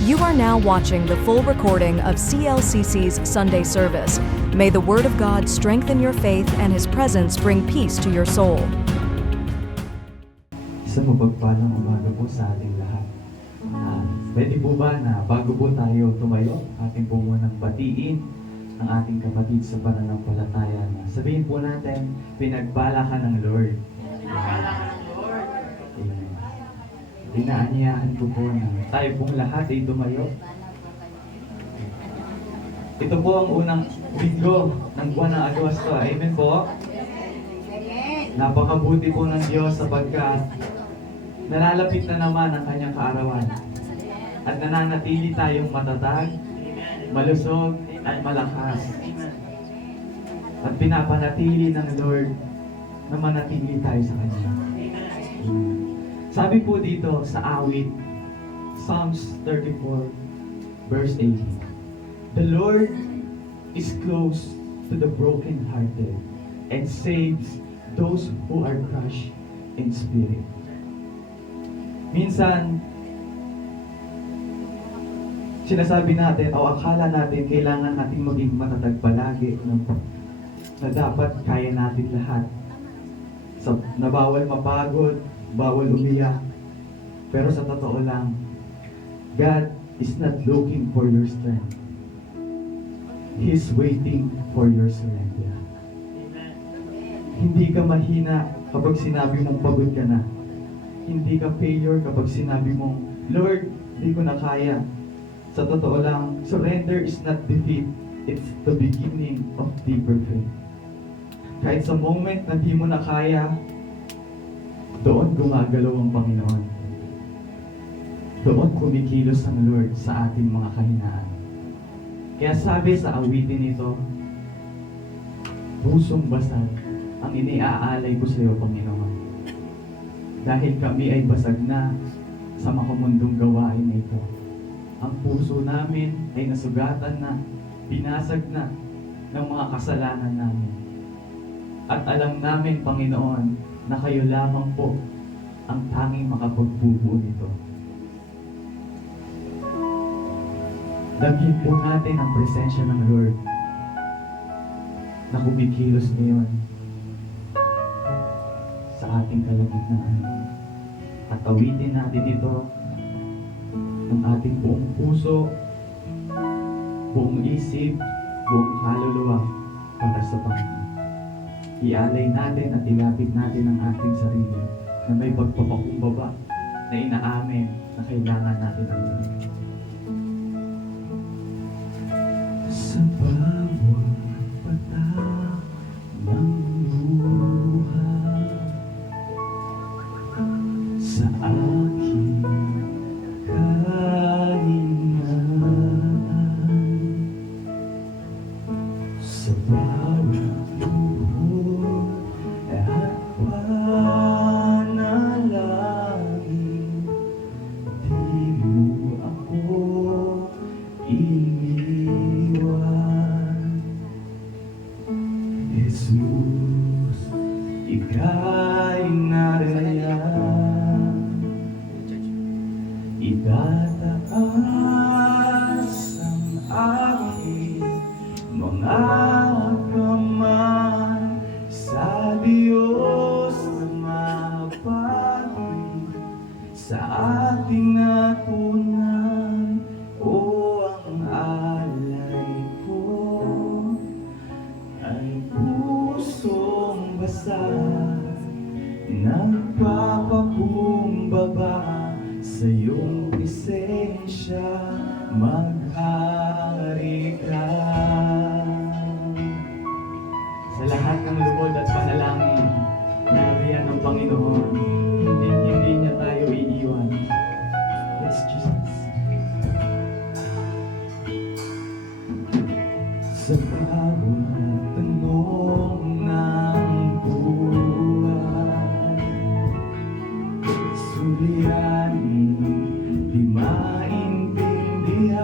You are now watching the full recording of CLCC's Sunday service. May the Word of God strengthen your faith and His presence bring peace to your soul. Isang mapagpalang umaga po sa ating lahat. Pwede po ba na bago po tayo tumayo, ating po munang batiin ang ating kapatid sa pananampalataya na sabihin po natin, pinagpala ka ng Lord. Pinagpala ka ng Lord. Amen. Inaanyayahan ko po na tayo pong lahat ay tumayo. Ito po ang unang linggo ng buwan ng Agosto. Amen po? Napakabuti po ng Diyos sapagkat nalalapit na naman ang kanyang kaarawan. At nananatili tayong matatag, malusog, at malakas. At pinapanatili ng Lord na manatili tayo sa Kanya. Sabi po dito sa awit, Psalms 34, verse 18, "The Lord is close to the brokenhearted and saves those who are crushed in spirit." Minsan, sinasabi natin o akala natin kailangan natin maging matatag palagi na dapat kaya natin lahat. Na bawal mapagod, bawal umiyak. Pero sa totoo lang, God is not looking for your strength. He's waiting for your surrender. Hindi ka mahina kapag sinabi mong pagod ka na. Hindi ka failure kapag sinabi mong, "Lord, hindi ko na kaya." Sa totoo lang, surrender is not defeat. It's the beginning of deeper faith. Kahit sa moment na di mo na kaya, doon gumagalaw ang Panginoon. Doon kumikilos ang Lord sa ating mga kahinaan. Kaya sabi sa awitin ito, "Pusong basag ang iniaalay ko sa iyo, Panginoon. Dahil kami ay basag na sa makamundong gawain na ito. Ang puso namin ay nasugatan na, binasag na ng mga kasalanan namin. At alam namin, Panginoon, na kayo lamang po ang tanging makapagbubuo nito." Daghin po natin ang presensya ng Lord na kumikilos ngayon sa ating kalagitnaan. At awitin natin ito ng ating buong puso, buong isip, buong kaluluwa para sa Panginoon. Ialay natin at ilapit natin ang ating sarili na may pagpapakumbaba na inaamin na kailangan natin ang Diyos. Sa bawat patak ng buhay, sa aking kahinaan, sa bawat luhod at panalangin, di mo ako iniwan. Jesus, ika'y nariyan, itataas ang aking mga kamay sa Diyos na mapagod sa ating natunan. O ang alay ko ay pusong basag, nagpapakumbaba sa iyong presensya, maghari ka. Sa lahat ng lubod at panalangin, nariyan ng Panginoon, hindi niya tayo iiwan. Yes, Jesus. Sa bawat tanong ng buhay, suliranin, di maintindihan,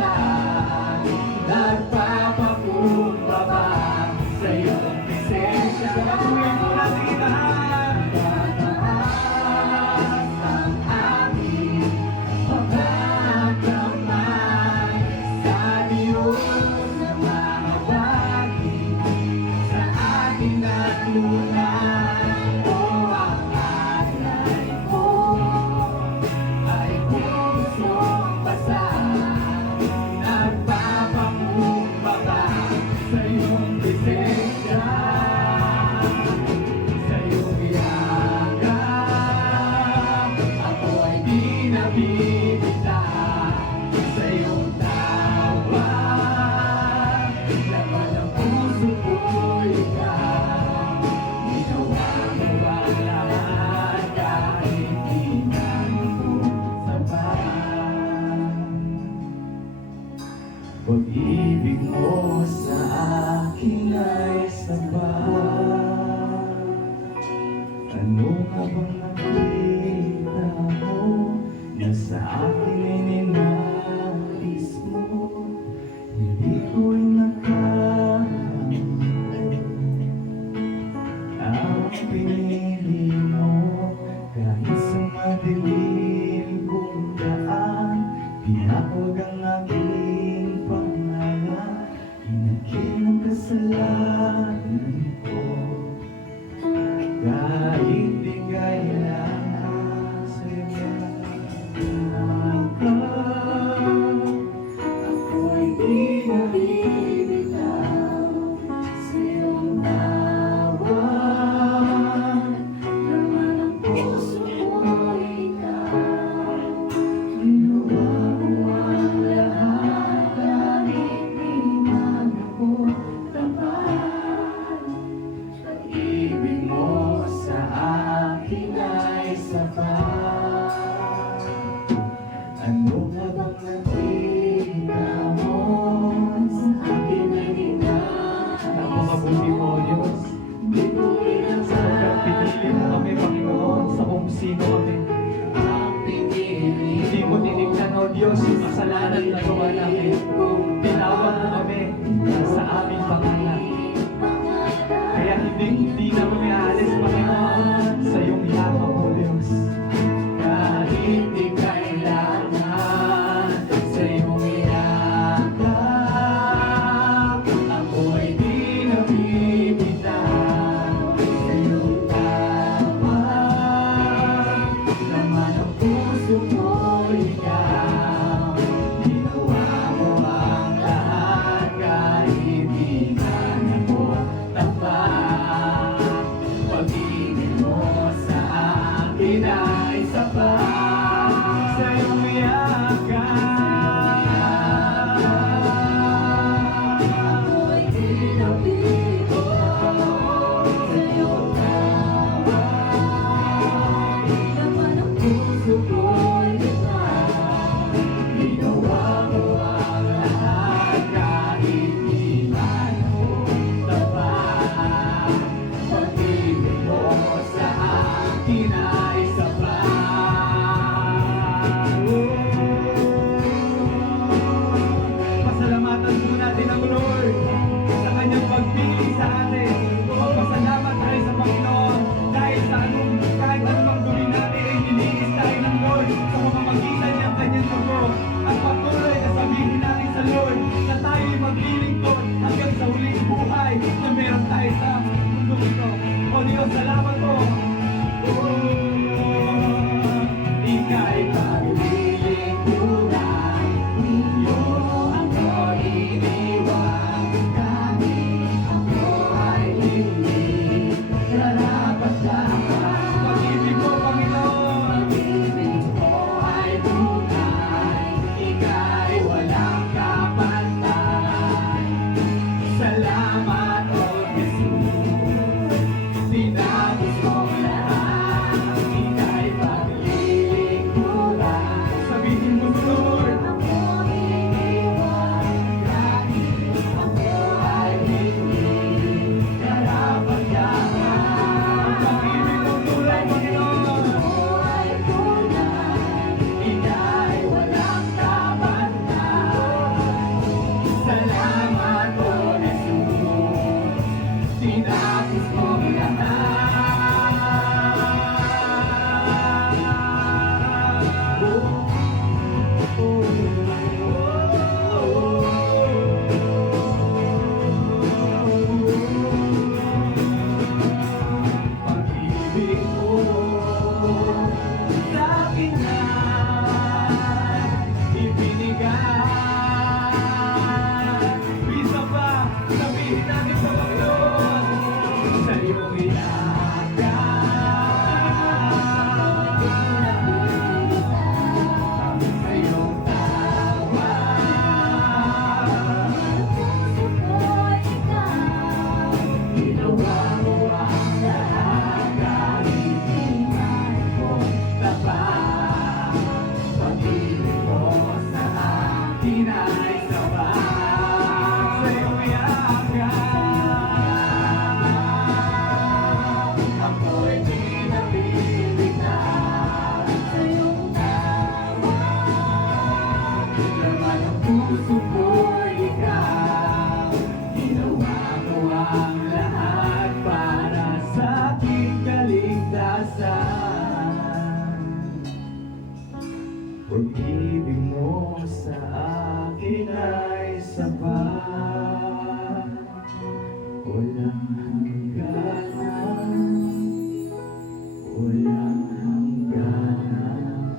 pagsasal, nagpapakumbaba sa iyong presensya. Patuloy mo natin lahat. Tataas ang aking pagkakamay sa Diyos na mga bagay sa ating natunay. O ang alay ko ay pusong basag, nagpapakumbaba sa iyong presensya, sa iyong yakap. Ako'y di nabibitaw sa iyong tawag. Laman ang puso ko'y ikaw, ginawa mo ang lahat kahit di namin ko sapat. Pag-ibig mo sa akin ay sapat. Ano ka bang nakita mo na sa akin ay ninais mo? Hindi ko'y nakakamit ang pinili mo. Kahit sa madilim kong daan, tinawag ang aking pangalan. Inakil ang kasalanan ko, kahit di kailangan sa'yo nakakap. Ako'y di nabibitaw sa iyong tawag. Laman ang puso ko'y ikaw, ginawa mo ang lahat kahit di man ako tapat. Pag-ibig mo sa akin ay sapat. Ano ka bang nakita mo sa akin ay ninais? Napakabuti mo, Diyos. Di ko sapagkat pinili mo kami, Panginoon, sa kung sino kami. Hindi mo tinignan, O Diyos, yung kasalanan na gawa namin. Tinawag mo kami sa aming pangalan. Kaya hindi na kami aalis, Panginoon, sa iyong yakap, O Diyos. Kahit di kailangan sa iyong yakap, ako'y di nabibitaw sa iyong tawag. Laman ang puso ko ikaw, ginawa mo ang lahat puso ko'y ikaw. Ginawa mo ang lahat para sa aking kaligtasan. Pag-ibig mo sa akin ay sapat, walang hangganan, walang hangganan.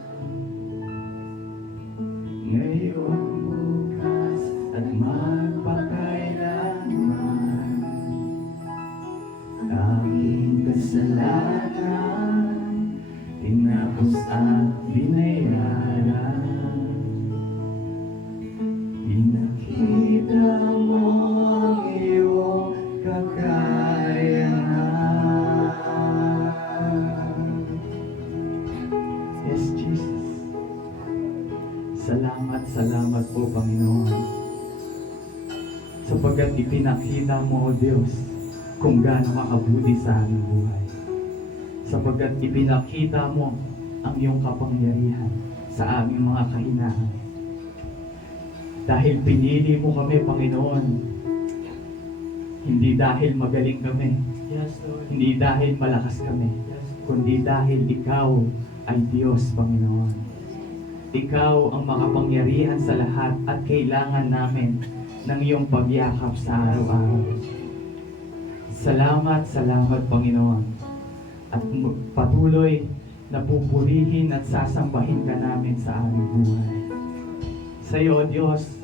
Ngayon, bukas at magpakailanman, aking kasalanan tinapos at binayaran. Pinakita mo ang iyong kakayahan. Yes, Jesus. Salamat po, Panginoon. Sapagkat ipinakita mo, O Diyos, kung gaano makabuti sa aming buhay. Sapagkat ipinakita mo ang iyong kapangyarihan sa aming mga kahinaan. Dahil pinili mo kami, Panginoon, hindi dahil magaling kami, Yes, Lord. hindi dahil malakas kami, Yes, kundi dahil Ikaw ay Diyos, Panginoon. Ikaw ang makapangyarihan sa lahat at kailangan namin ng iyong pagyakap sa araw-araw. Salamat, Panginoon. At patuloy na pupurihin at sasambahin ka namin sa aming buhay. Sa iyo, O Diyos,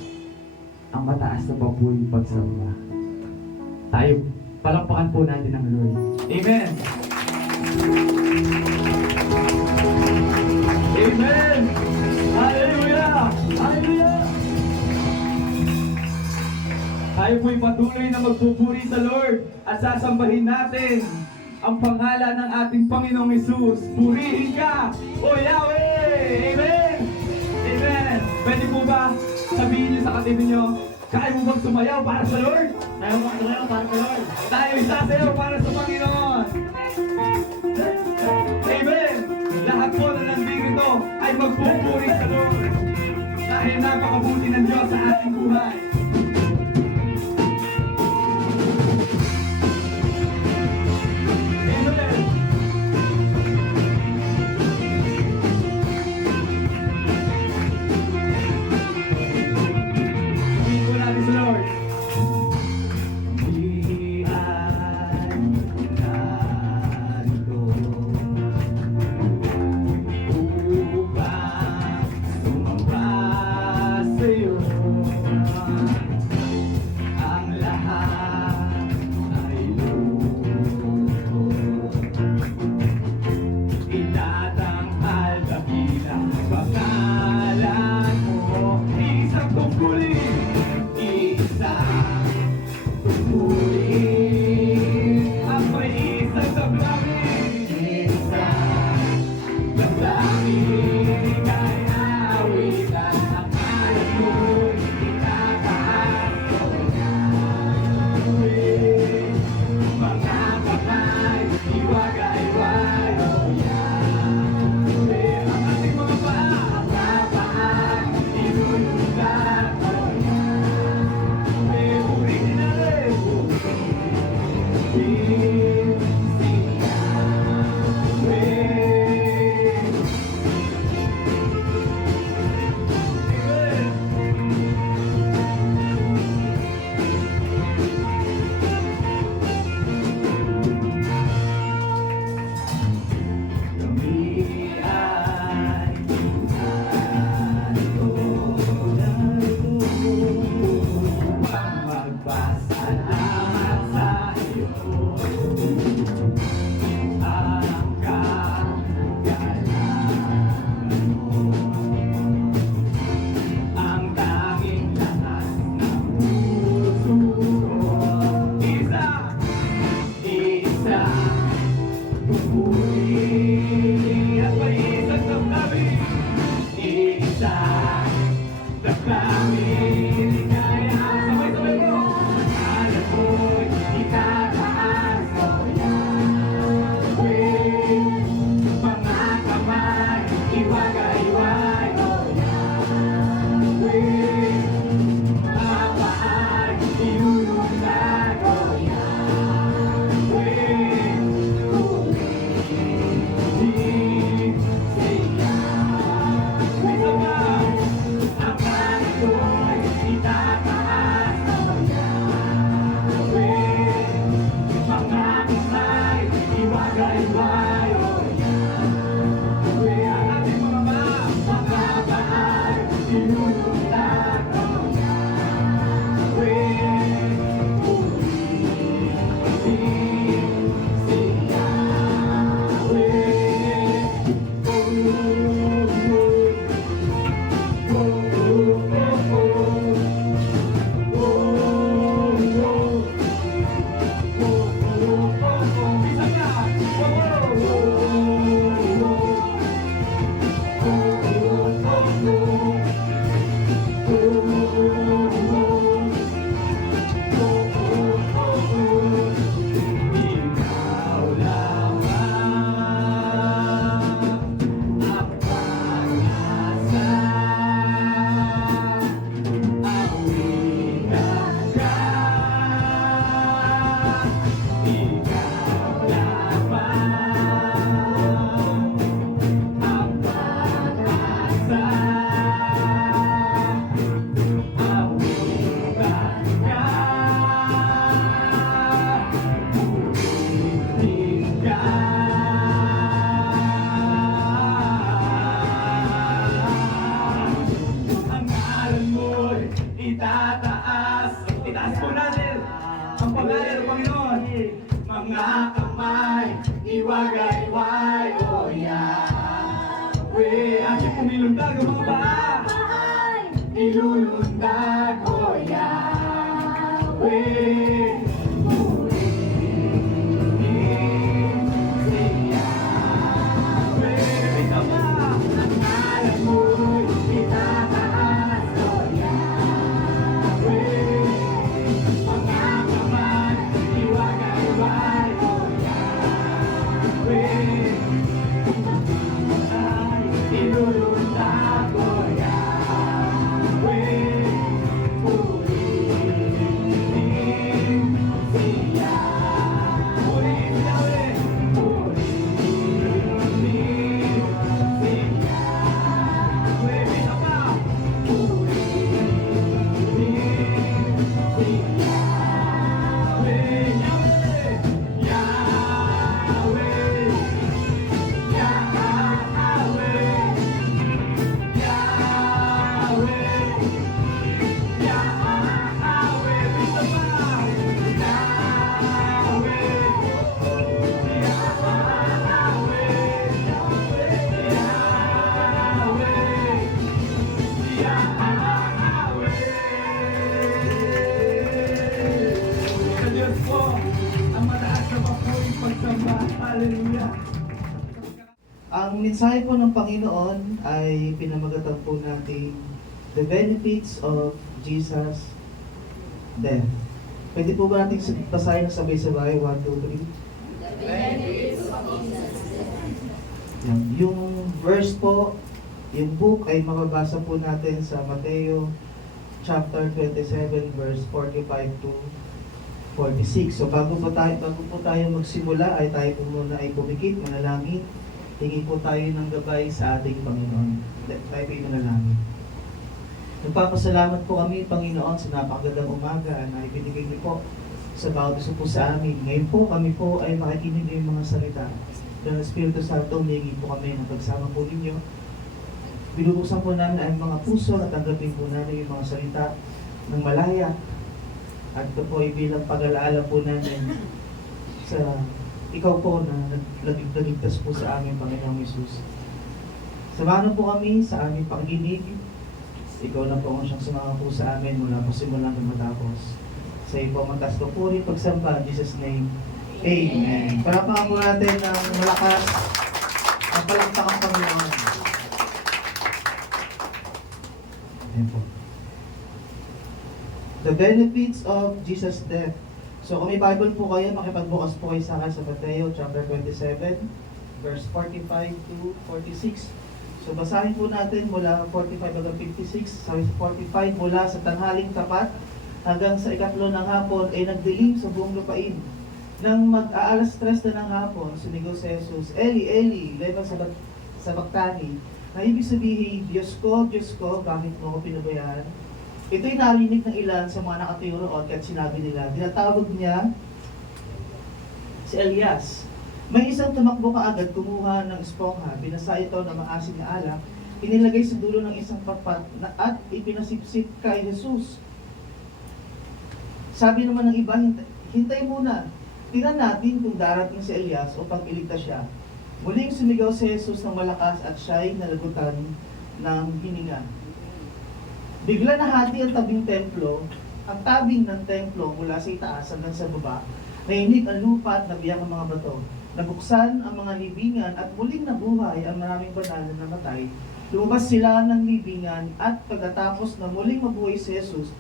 ang mataas na papuri pagsamba. Tayo, palakpakan po natin ang Lord. Amen! Amen! Hallelujah! Hallelujah! Tayo po'y patuloy na magpupuri sa Lord at sasambahin natin ang pangalan ng ating Panginoong Hesus. Purihin ka, O Yahweh! Amen! Amen! Pwede po ba sabihin niyo sa katabi niyo, kaya mo bang sumayaw para sa Lord? Tayo mga kalayo para sa Lord. Tayo isasayaw para sa Panginoon! Amen! Lahat po na nandito ay magpupuri sa Lord dahil napakabuti ng Diyos sa ating buhay. Amen! Purihin po natin sa Lord. Di ay narito upang sumamba sa'yo. Ang lahat ay loob. Itatanghal dakilang pangalan mo. Isang tungkulin, isang tungkulin. Ako'y isang damdamin, isang damdamin. Kay awitan ang kalat mo'y itataas ko Yahweh. Mga kamay, iwagay-wag, O Yahweh. Ang ating mga paa, ilulugan, O Itataas. Itaas po natin ang pangalan ng Panginoon. Mga kamay, iwagay-way, o Yahweh. Aking pumilundag ang mga paa. Ilulundag, o Yahweh. Purihin si Yahweh. Ito ba? Ang ngalan mo'y itataas, o Yahweh. Mga kamay, iwagay-way, o Yahweh. Ay, ilulundag, o Yahweh. Purihin si Yahweh. Purihin si Yahweh. Purihin si Yahweh. Ito ba? Purihin si Yahweh. Yahweh. Yahweh. Sa Diyos po, ang mataas na papuring pagsamba. Hallelujah. Ang mensahe po ng Panginoon ay pinamagatan po natin the benefits of Jesus' death. Pwede po ba natin basahin ng sabay-sabay? 1, 2, 3. Yan. Yung verse po, yung book ay mababasa po natin sa Mateo chapter 27 verse 45 to 46. So bago po tayo magsimula ay tayo po muna ay pumikit, manalangin. Hingi po tayo ng gabay sa ating Panginoon. Tayo po manalangin. Nagpapasalamat po kami, Panginoon, sa napakagandang umaga na ibinigay niyo po sa bawat isa po sa amin. Ngayon po, kami po ay makikinig ng mga salita. Dahil Espiritu Santo, humingi po kami ng pagsama po ninyo. Binubuksan po namin ang mga puso at tanggapin po namin yung mga salita ng malaya. At ito po ay bilang pag-alaala po namin sa ikaw po na nagligtas po sa amin, Panginoong Hesus. Samahan po kami sa aming panginig. Ikaw na po ang siyang sumama po sa amin mula po simulan ng matapos. Sa iyo po magtas ko puri pagsamba, in Jesus' name. Amen. Parapakan po natin ng malakas ang palakpakan Panginoon. Ayan po. The benefits of Jesus' death. So kung may Bible po kayo, makipagbukas po kayo sa akin sa Mateo chapter 27, verse 45 to 46. So basahin po natin mula 45 hanggang 56. Sa 45 mula sa tanghaling tapat hanggang sa ikatlo ng hapon ay nagdilim sa buong lupain. Nang mag-aalas 3 na ng hapon, sumigaw si Jesus, Eli, Eli, lema sabachthani, na ibig sabihin, Diyos ko, bakit mo ako pinabayaan? Ito'y narinig ng ilan sa mga nakatayo roon at sinabi nila, tinatawag niya si Elias. May isang tumakbo kaagad, kumuha ng espongha, binasa ito ng maasim na alak, inilagay sa dulo ng isang patpat at ipinasipsip kay Jesus. Sabi naman ng iba, hintay muna, tingnan natin kung darating si Elias upang iligtas siya. Muling sumigaw si Jesus ng malakas at siya'y nalagutan ng hininga. Bigla nahati ang tabing templo, ang tabing ng templo mula sa itaas hanggang sa baba, nainig ang lupa at nabiyak ang mga bato. Nabuksan ang mga libingan at muling nabuhay ang maraming banal na namatay. Lumabas sila ng libingan at pagkatapos na muling mabuhay si Jesus,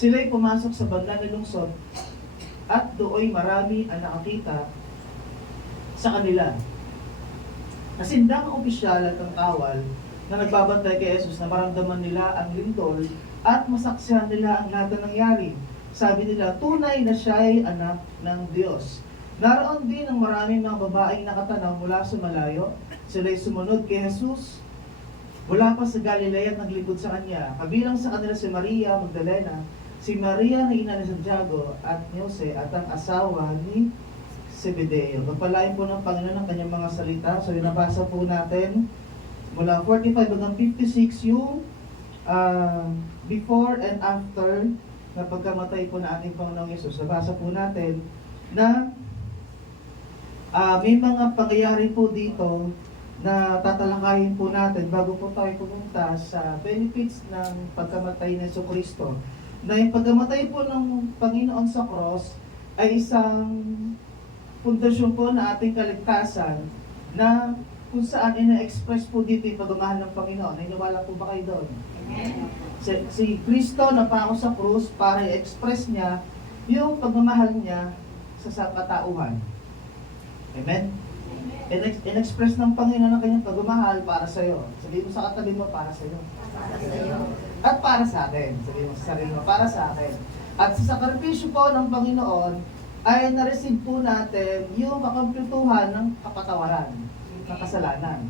sila'y pumasok sa banal na lungsod at dooy marami ang nakakita sa kanila. Nasindang ang opisyal at ang kawal na nagbabantay kay Jesus na maramdaman nila ang lindol at masaksihan nila ang lahat na nangyari. Sabi nila, tunay na siya'y anak ng Diyos. Naroon din ang maraming mga babaeng nakatanaw mula sa malayo. Sila'y sumunod kay Jesus mula pa sa Galilea at naglibod sa kanya. Kabilang sa kanila si Maria Magdalena, si Maria na ina ni Santiago at ni Jose at ang asawa ni Zebedeo. Magpalain po ng Panginoon ang kanyang mga salita. So nabasa po natin mula 45 hanggang 56 yung before and after na pagkamatay po na ating Panginoong Yesus. Nabasa po natin na may mga pangyayari po dito na tatalakayin po natin bago po tayo pumunta sa benefits ng pagkamatay ni Jesucristo. Na yung pagkamatay po ng Panginoon sa cross ay isang pundasyon po na ating kaligtasan na kung saan ina-express po dito yung pagmamahal ng Panginoon. Naniniwala po ba kayo doon? Si Kristo na pangako sa krus para i-express niya yung pagmamahal niya sa katauhan. Amen? In-express ng Panginoon ang kanyang pagmamahal para sa iyo. Sabihin mo sa katabi mo, para sa iyo. At para sa akin. Sabihin mo sa sarili mo, para sa akin. At sa sakripisyo po ng Panginoon, ay na-receive po natin yung kakumpletuhan ng kapatawaran, ng kasalanan.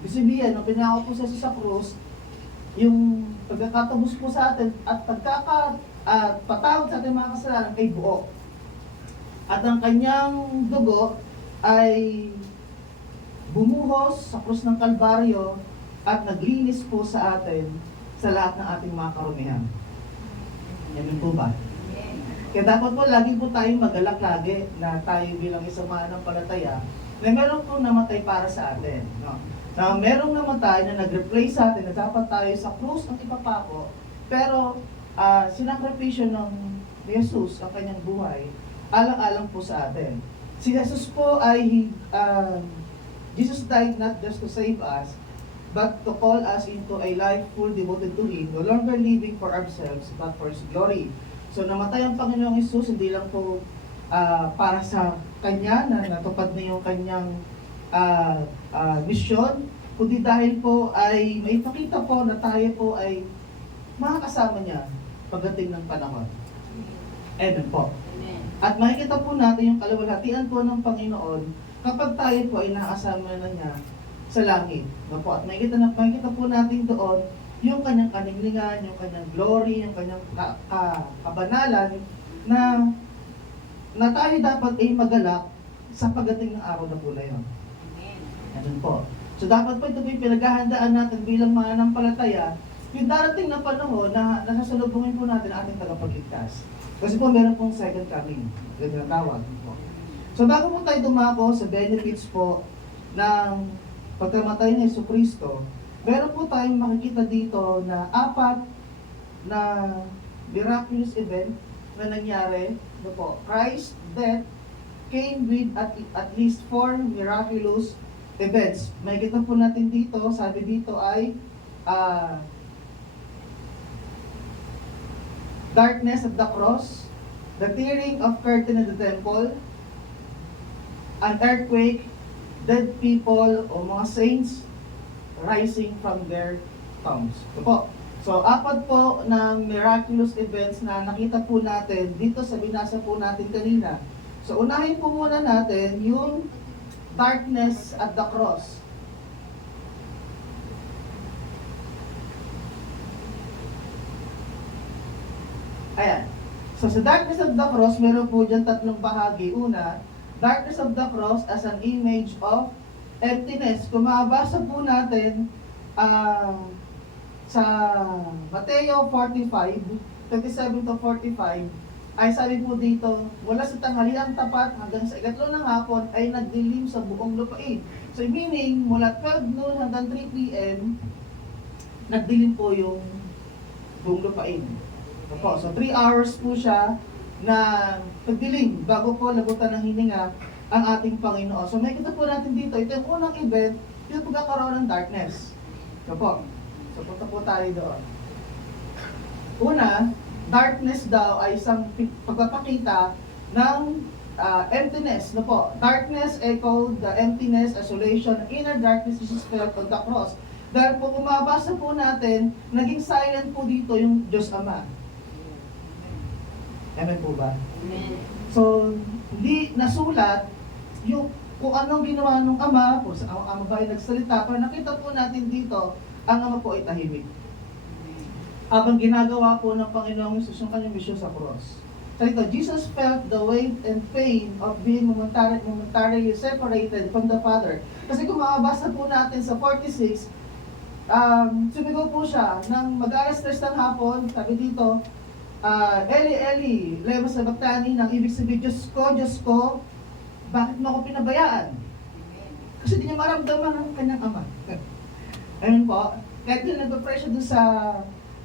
Ibig sabihin, nung pinako po sa krus, yung pagkakatubos po sa atin at patawad sa ating mga kasalanan ay buo. At ang kanyang dugo ay bumuhos sa krus ng Kalbaryo at naglinis po sa atin sa lahat ng ating mga karumihan. Yan po ba? Kaya dapat po lagi po tayong magalak lagi na tayo bilang isang mananampalataya na meron po namatay para sa atin. No? Na merong namatay na nag-replace sa atin na dapat tayo sa krus ang ipapako, pero sinakripisyo ng Jesus ang kanyang buhay, alang-alang po sa atin. Si Jesus po ay, Jesus died not just to save us, but to call us into a life full devoted to Him, no longer living for ourselves, but for His glory. So namatay ang Panginoong Jesus, hindi lang po para sa Kanya, na natupad na yung Kanyang misyon, kundi dahil po ay maipakita po na tayo po ay makakasama niya pagdating ng panahon. Amen po. At makikita po natin yung kaluwalhatian po ng Panginoon kapag tayo po ay nakasama na niya sa langit. At makikita po natin doon yung kanyang kaninglingan, yung kanyang glory, yung kanyang kabanalan na tayo dapat ay magalak sa pagdating ng araw na po na yun. Amen po. So dapat po ito po yung pinaghahandaan natin bilang mga nampalataya, yung darating na panahon na nasasalubungin po natin ang ating tagapagligtas. Kasi po meron pong second coming, yung tinatawag po. So bago po tayo dumako sa benefits po ng pagkamatay ni Jesucristo, meron po tayong makikita dito na 4 na miraculous event na nangyari. Ano po? Christ's death came with at least 4 miraculous events. Makikita po natin dito, sabi dito ay darkness at the cross, the tearing of curtain in the temple, an earthquake, dead people o mga saints rising from their tombs. Ito po. So, 4 po na miraculous events na nakita po natin dito sa binasa po natin kanina. So, unahin po muna natin yung darkness at the cross. Ayan. So sa darkness of the cross, meron po dyan 3 bahagi. Una, darkness of the cross as an image of emptiness. Kung makabasa po natin sa Mateo 45, 27 to 45, ay sabi po dito, mula sa tanghaliang tapat hanggang sa 3 ng hapon ay nagdilim sa buong lupain. So meaning, mula 12 noon hanggang 3 p.m., nagdilim po yung buong lupain. So 3 hours po siya na pagdilim bago po labutan ng hininga ang ating Panginoon. So makikita po natin dito, ito yung unang event, yung pagkakaroon ng darkness. So punta po tayo doon. Una, darkness daw ay isang pagpapakita ng emptiness. Darkness echoed the emptiness, isolation, inner darkness is felt on the cross. Dahil po kung mabasa po natin, naging silent po dito yung Diyos Ama. Amen po ba? Amen. So, hindi nasulat yung kung anong ginawa ng Ama, kung sa ang Ama ba ay nagsalita, pero nakita po natin dito, ang Ama po ay tahimik. Habang ginagawa po ng Panginoong Hesus yung kanyang misyon sa cross. So ito, Jesus felt the weight and pain of being momentarily separated from the Father. Kasi kung makabasa po natin sa 46, sumigaw po siya ng mag-alas 3 ng hapon, sabi dito, Eli, Eli, lema sabachthani, nang ibig sabihin, Diyos ko, bakit mo ako pinabayaan? Kasi di niya maramdaman ang kanyang ama. Ayun po, kahit din nag-pray siya doon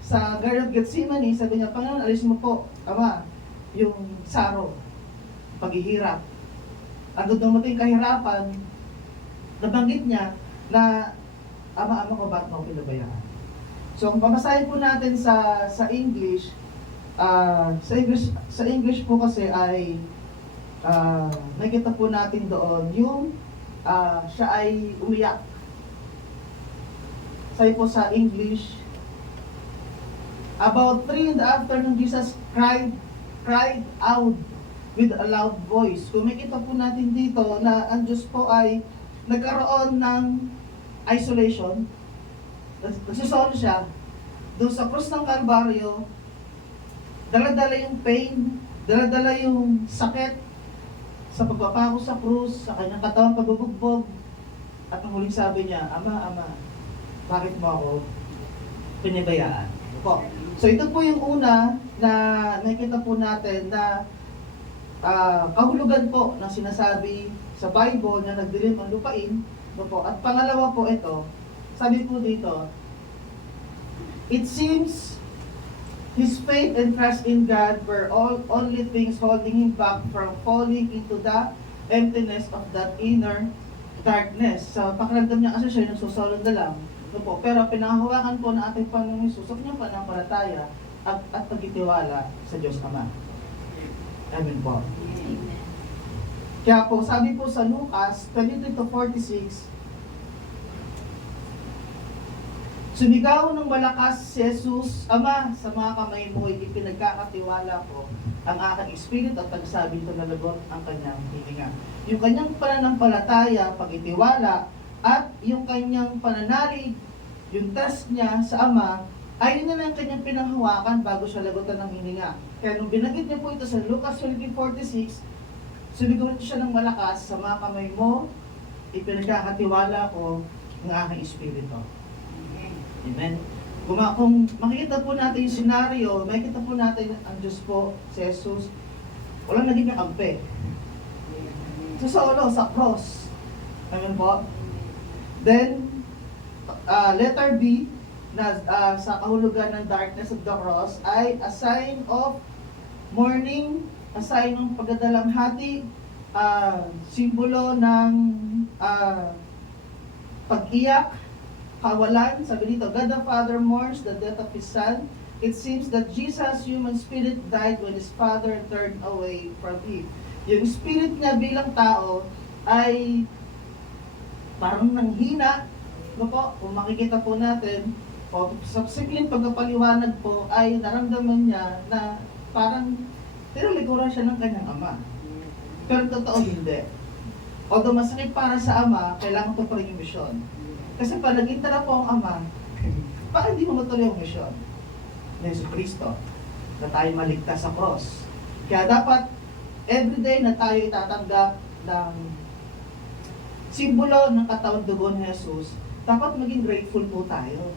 sa Garden of Gethsemane, sabi niya, Panginoon, alisin mo po, Ama, yung saro, paghihirap. At doon dumating kahirapan, nabanggit niya na, Ama ko, bakit mo ako pinabayaan? So, kung papasahin po natin sa English, sa English po kasi ay nakita po natin doon yung siya ay umiyak. Sabi po sa English, about 3 in the afternoon, Jesus cried out with a loud voice. Kung makita po natin dito na ang Diyos po ay nagkaroon ng isolation, nagsusolve siya, doon sa krus ng Kalbaryo, dala-dala yung pain, dala-dala yung sakit, sa pagpapako sa krus, sa kanyang katawang pagbubugbog, at ang huling sabi niya, Ama, bakit mo ako pinabayaan? Po. So ito po yung una na nakikita po natin na kahulugan po ng sinasabi sa Bible na nagdilim ang lupain. Po. At pangalawa po ito, sabi po dito, it seems his faith and trust in God were only things holding him back from falling into the emptiness of that inner darkness. Sa pakiramdam niya kasi siya nagsusolid na lang. Po. Pero pinahawakan po ng ating Panginoong Hesus ang kanyang pananampalataya at pagtitiwala sa Diyos Ama. Amen po. Kaya po, sabi po sa Lucas 23-46, sumigaw ng malakas si Jesus, Ama, sa mga kamay mo, ipinagkakatiwala ko ang aking espiritu at pagsabi ito na lagot ang kanyang hininga. Yung kanyang pananampalataya, pagitiwala, at yung kanyang pananalig, yung trust niya sa Ama, ay yun na lang kanyang pinanghawakan bago siya lagutan ng hininga. Kaya nung binanggit niya po ito sa Lucas 23:46, sumigaw siya ng malakas, sa mga kamay mo, ipinagkakatiwala ko ang aking espiritu. Amen. Kung makikita po natin yung senaryo, makikita po natin ang Diyos po, si Jesus, walang naging kakampi. Sa solo, sa cross. Amen po. Then, letter B, na sa kahulugan ng darkness of the cross, ay a sign of mourning, a sign ng pagdadalamhati, simbolo ng pag-iyak, kawalan. Sabi dito, God the Father mourns the death of His Son. It seems that Jesus' human spirit died when His Father turned away from Him. Yung spirit niya bilang tao ay parang nanghina. No po, kung makikita po natin, sa simpleng pagpapaliwanag po ay naramdaman niya na parang tinalikuran siya ng kanyang ama. Pero totoo hindi. Although masakit para sa ama, kailangan ito pa rin yung misyon. Kasi pag nag-intera po ang Ama, bakit hindi mo matuloy ang misyon na Yesu Cristo na tayo maligtas sa cross? Kaya dapat everyday na tayo itatanggap ng simbolo ng katawan dugo ni Jesus, dapat maging grateful po tayo.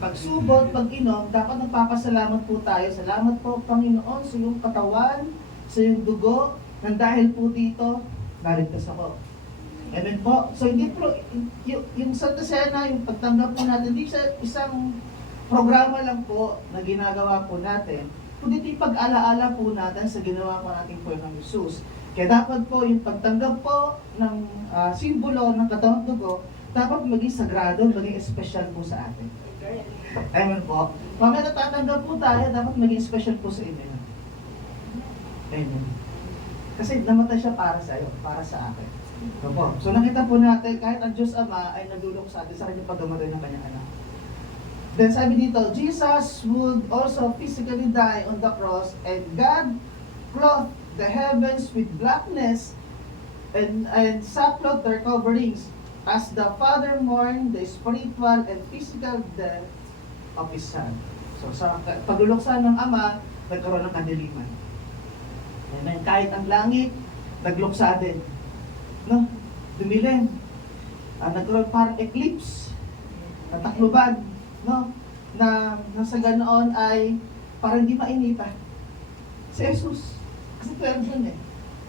Pagsubot, pag-inom, dapat nagpapasalamat po tayo. Salamat po, Panginoon, sa iyong katawan, sa iyong dugo, nang dahil po dito, naligtas ako. Amen po. So hindi po, yung Santa Cena, yung pagtanggap po natin, hindi sa isang programa lang po na ginagawa po natin, kundi pag-alaala po natin sa ginawa po natin po ng Jesus. Kaya dapat po yung pagtanggap po ng simbolo ng katawang dugo, dapat maging sagrado, maging espesyal po sa atin. Amen po. Mamaya natatanggap po tayo, dapat maging espesyal po sa inyo. Amen. Kasi namatay siya para sa iyo, para sa akin. So nakita po natin, kahit ang Diyos Ama ay nagdulok sa atin sa kanyang pagkamatay ng kanyang anak. Then sabi dito, Jesus would also physically die on the cross, and God clothed the heavens with blackness and sackcloth their coverings, as the Father mourned the spiritual and physical death of His Son. So sa pagluluksa ng Ama, nagkaroon ng kadiliman. Amen. Kahit ang langit, nagluksa din. No? Dumilim. Nagkaroon parang eclipse. katakluban, no? Na sa ganoon ay para hindi mainitan. Si Jesus, kasi 12 yun eh.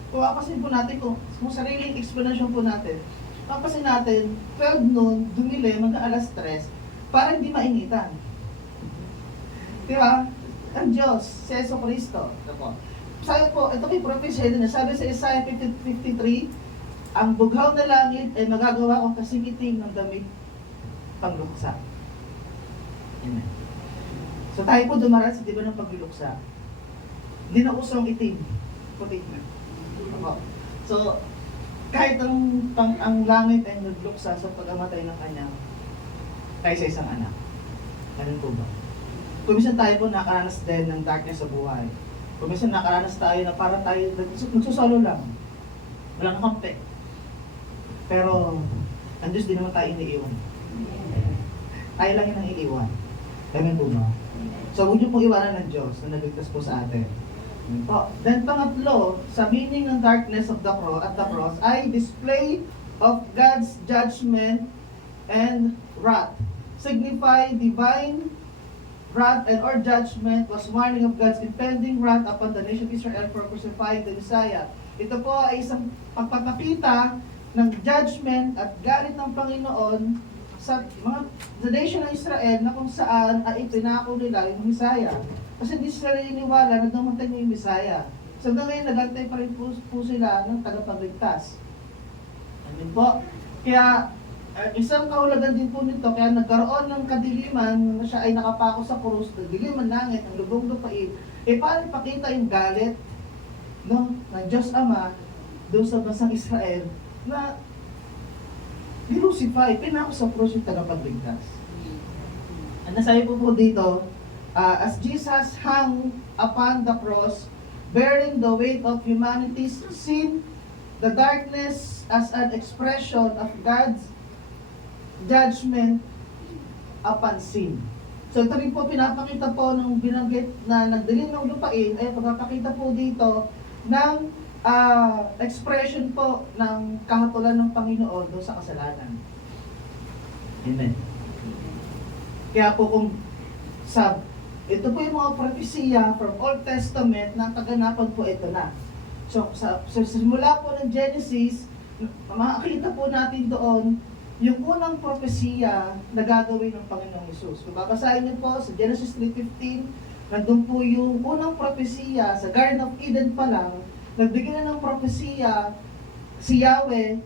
Kung kapasin po natin, kung sariling explanation po natin, kapasin natin, 12 noon, dumili, mag-alas 3, para hindi mainitan. Diba? Ang Diyos, si Yeso Cristo. Sabi po, ito may prophecy din. Sabi sa Isaiah 53, ang bughaw na langit ay magagawa kong kasing itim ng damit pangluksa. Amen. So tayo po dumaras sa diba ng pagluluksa. Hindi na usong itim. Puti na. Ako. So, kahit ang langit ay nagluksa sa pag-amatay ng kanyang kaysa isang anak. Ganun po ba? Kumisan tayo po nakaranas din ng darkness sa buhay. Kumisan nakaranas tayo na para tayo nagsusolo lang. Walang kampe. Pero, ang Diyos din naman tayo iniiwan. Tayo lang yung iiwan. Ganun po ba? So, huwag niyo pong iwanan ng Diyos na nagligtas po sa atin. Then pangatlo, sa meaning ng darkness of the cross ay display of God's judgment and wrath. Signify divine wrath and or judgment was warning of God's impending wrath upon the nation of Israel for crucifying the Messiah. Ito po ay isang pagpapakita ng judgment at galit ng Panginoon sa the nation ng Israel na kung saan ay ipinako nila yung Messiah. Kasi hindi sila naniniwala na dumating yung Messiah. So hanggang ngayon, nagantay pa rin po sila ng tagapagligtas. Amen po. Kaya, isang kahulugan din po nito, kaya nagkaroon ng kadiliman na siya ay nakapako sa krus, nagdilim ang langit, ang lubong lupain, paano ipakita yung galit ng Diyos Ama doon sa bansang Israel na nilusify, pinako sa krus yung tagapagligtas. Ang nasabi po dito, as Jesus hung upon the cross, bearing the weight of humanity's sin, the darkness as an expression of God's judgment upon sin. So ito rin po pinapakita po ng binanggit na nagdilim ng lupain, ay pagpapakita po dito ng expression po ng kahatulan ng Panginoon doon sa kasalanan. Amen. Kaya po kung ito po yung mga propesya from Old Testament na kaganapan po ito na. So, sa simula po ng Genesis, makakita po natin doon yung unang propesya na gagawin ng Panginoong Hesus. Kung babasahin niyo po sa Genesis 3:15, nandun po yung unang propesya sa Garden of Eden pa lang, nagbigay na ng propesya si Yahweh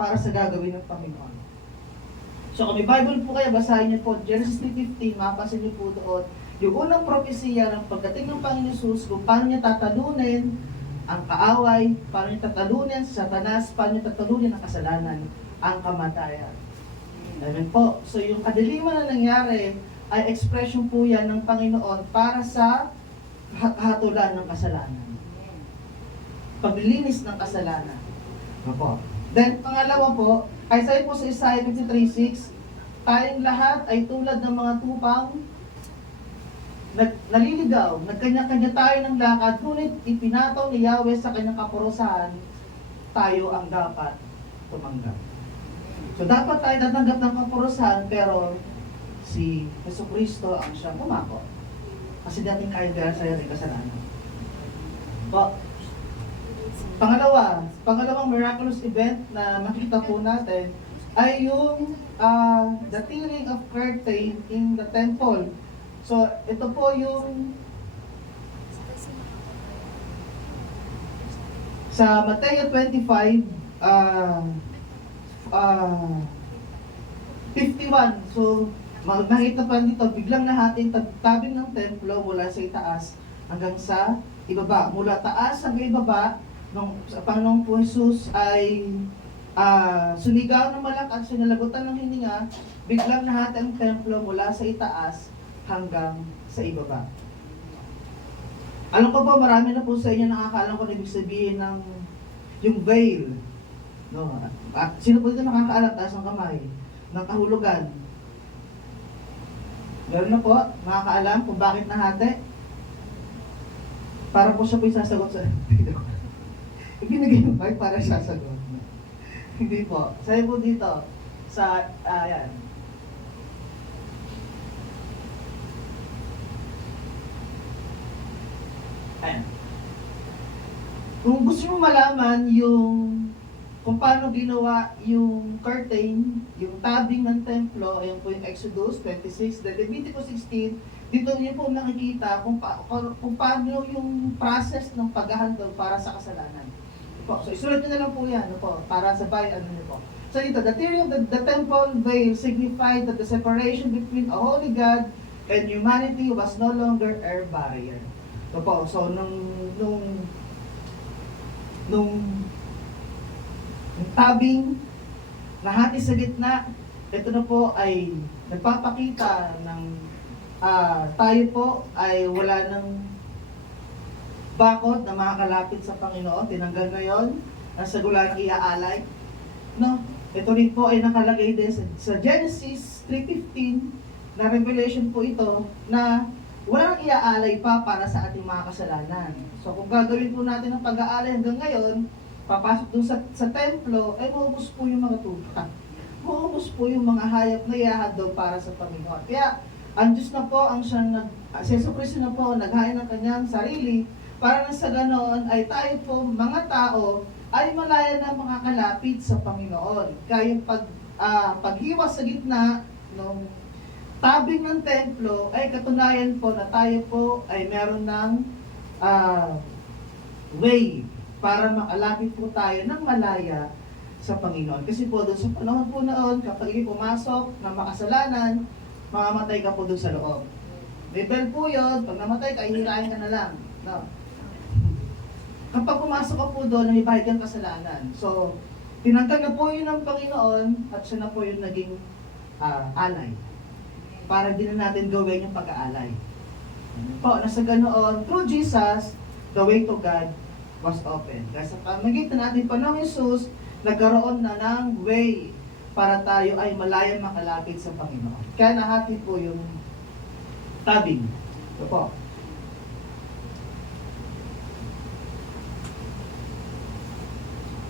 para sa gagawin ng Panginoon. So kung may Bible po kayo, basahin niyo po Genesis 3:15, mapasin niyo po doon yung unang propesya ng pagdating ng Panginoon Hesus, kung paano niya tatalunin ang kaaway, paano niya tatalunin sa Satanas, paano niya tatalunin ang kasalanan, ang kamatayan. Amen po. So yung kadiliman na nangyari ay expression po yan ng Panginoon para sa kahatulan ng kasalanan. Paglilinis ng kasalanan. Opo. Then pangalawa po, ay sabi po sa Isaiah 53:6, tayong lahat ay tulad ng mga tupang naliligaw, nagkanya-kanya tayo ng lakad, ngunit ipinataw ni Yahweh sa kanyang kaparusahan, tayo ang dapat tumanggap. So dapat tayo tatanggap ng kaparusahan, pero si Jesucristo ang siyang pumako. Kasi dating kaya dahil sa ating kasalanan. Pangalawang miraculous event na makita po natin ay yung the tearing of curtain in the temple. So, ito po yung sa Mateo 25, 51. So, makita pa dito, biglang nahati tabing ng templo mula sa itaas hanggang sa ibaba. Mula taas hanggang ibaba, nung sa Panginoong po Jesus ay sumigaw ng malakas, sinalagutan ng hininga, biglang nahati ang templo mula sa itaas hanggang sa ibaba. Alam ko po, marami na po sa inyo nakakaalam kung ibig sabihin ng yung veil. No? At sino po dito nakakaalam, taas ng kamay, ng kahulugan? Meron na po, nakakaalam kung bakit nahati? Para po siya po sasagot sa ibinigay mo kayo para sasagot. Hindi po. Sabi po dito, sa, ayan, Ayan. Kung gusto mo malaman kung paano ginawa yung curtain, yung tabing ng templo, ayan po yung Exodus 26, then Leviticus 16, dito niyo po nakikita kung paano yung process ng paghahandog para sa kasalanan. Po, so isulat niyo na lang po yan, po, para sabay niyo po. So dito, the theory of the temple veil signified that the separation between a holy God and humanity was no longer a barrier. So po, so nung tabing nahati sa gitna, ito na po ay nagpapakita ng tayo po ay wala ng bakod na makakalapit sa Panginoon. Tinanggal na yon, nasa gula ng iaalay. No? Ito rin po ay nakalagay din sa Genesis 3:15 na revelation po ito na walang iaalay pa para sa ating mga kasalanan. So kung gagawin po natin ang pag-aalay hanggang ngayon, papasok dun sa templo, ay maubos po yung mga tupa. Maubos po yung mga hayop na iahadog para sa Panginoon. Kaya, ang Diyos na po, si Yesu Cristo na po, naghain ng kanyang sarili, para na sa ganoon ay tayo po, mga tao, ay malaya na makakalapit sa Panginoon. Kaya yung paghiwas sa gitna ng tabing ng templo, ay katunayan po na tayo po ay meron ng way para makalapit po tayo ng malaya sa Panginoon. Kasi po doon sa panahon po noon, kapag hindi pumasok ng makasalanan, mamamatay ka po doon sa loob. Rebel po yun, pag namatay ka, ihirahin ka na lang. No? Kapag pumasok ka po doon, may bahid kang kasalanan. So, tinanggal na po yun ng Panginoon at siya na po yung naging alay. Para din na natin gawin yung pag-aalay. Po, nasa ganoon, through Jesus, the way to God was open. Dahil sa pamagitan natin pa ng Jesus, nagkaroon na ng way para tayo ay malayang makalapit sa Panginoon. Kaya nahati po yung tabing. Ito po.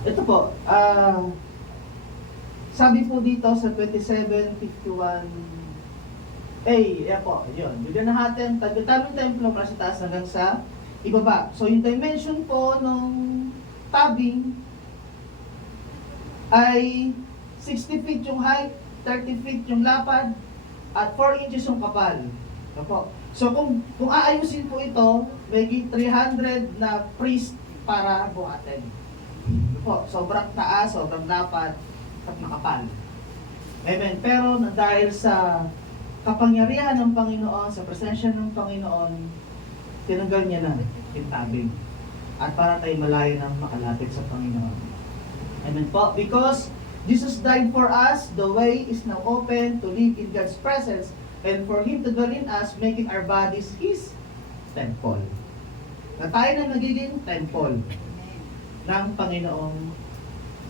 Ito po, sabi po dito sa 27:51, yan po, yun. Bigyan na natin, tabing templo para sa taas hanggang sa ibaba. So yung dimension po nung tabing ay 60 feet yung height, 30 feet yung lapad, at 4 inches yung kapal. Ito po. So kung aayusin po ito, may 300 na priest para buhatin. Ito po, sobrang taas, sobrang lapad, at makapal. Amen. Pero dahil sa kapangyarihan ng Panginoon, sa presensya ng Panginoon, tinanggal niya na yung tabing. At para tayo malayo na makalapit sa Panginoon. Amen po. Because Jesus died for us, the way is now open to live in God's presence and for Him to dwell in us, making our bodies His temple. Na tayo na nagiging temple ng Panginoong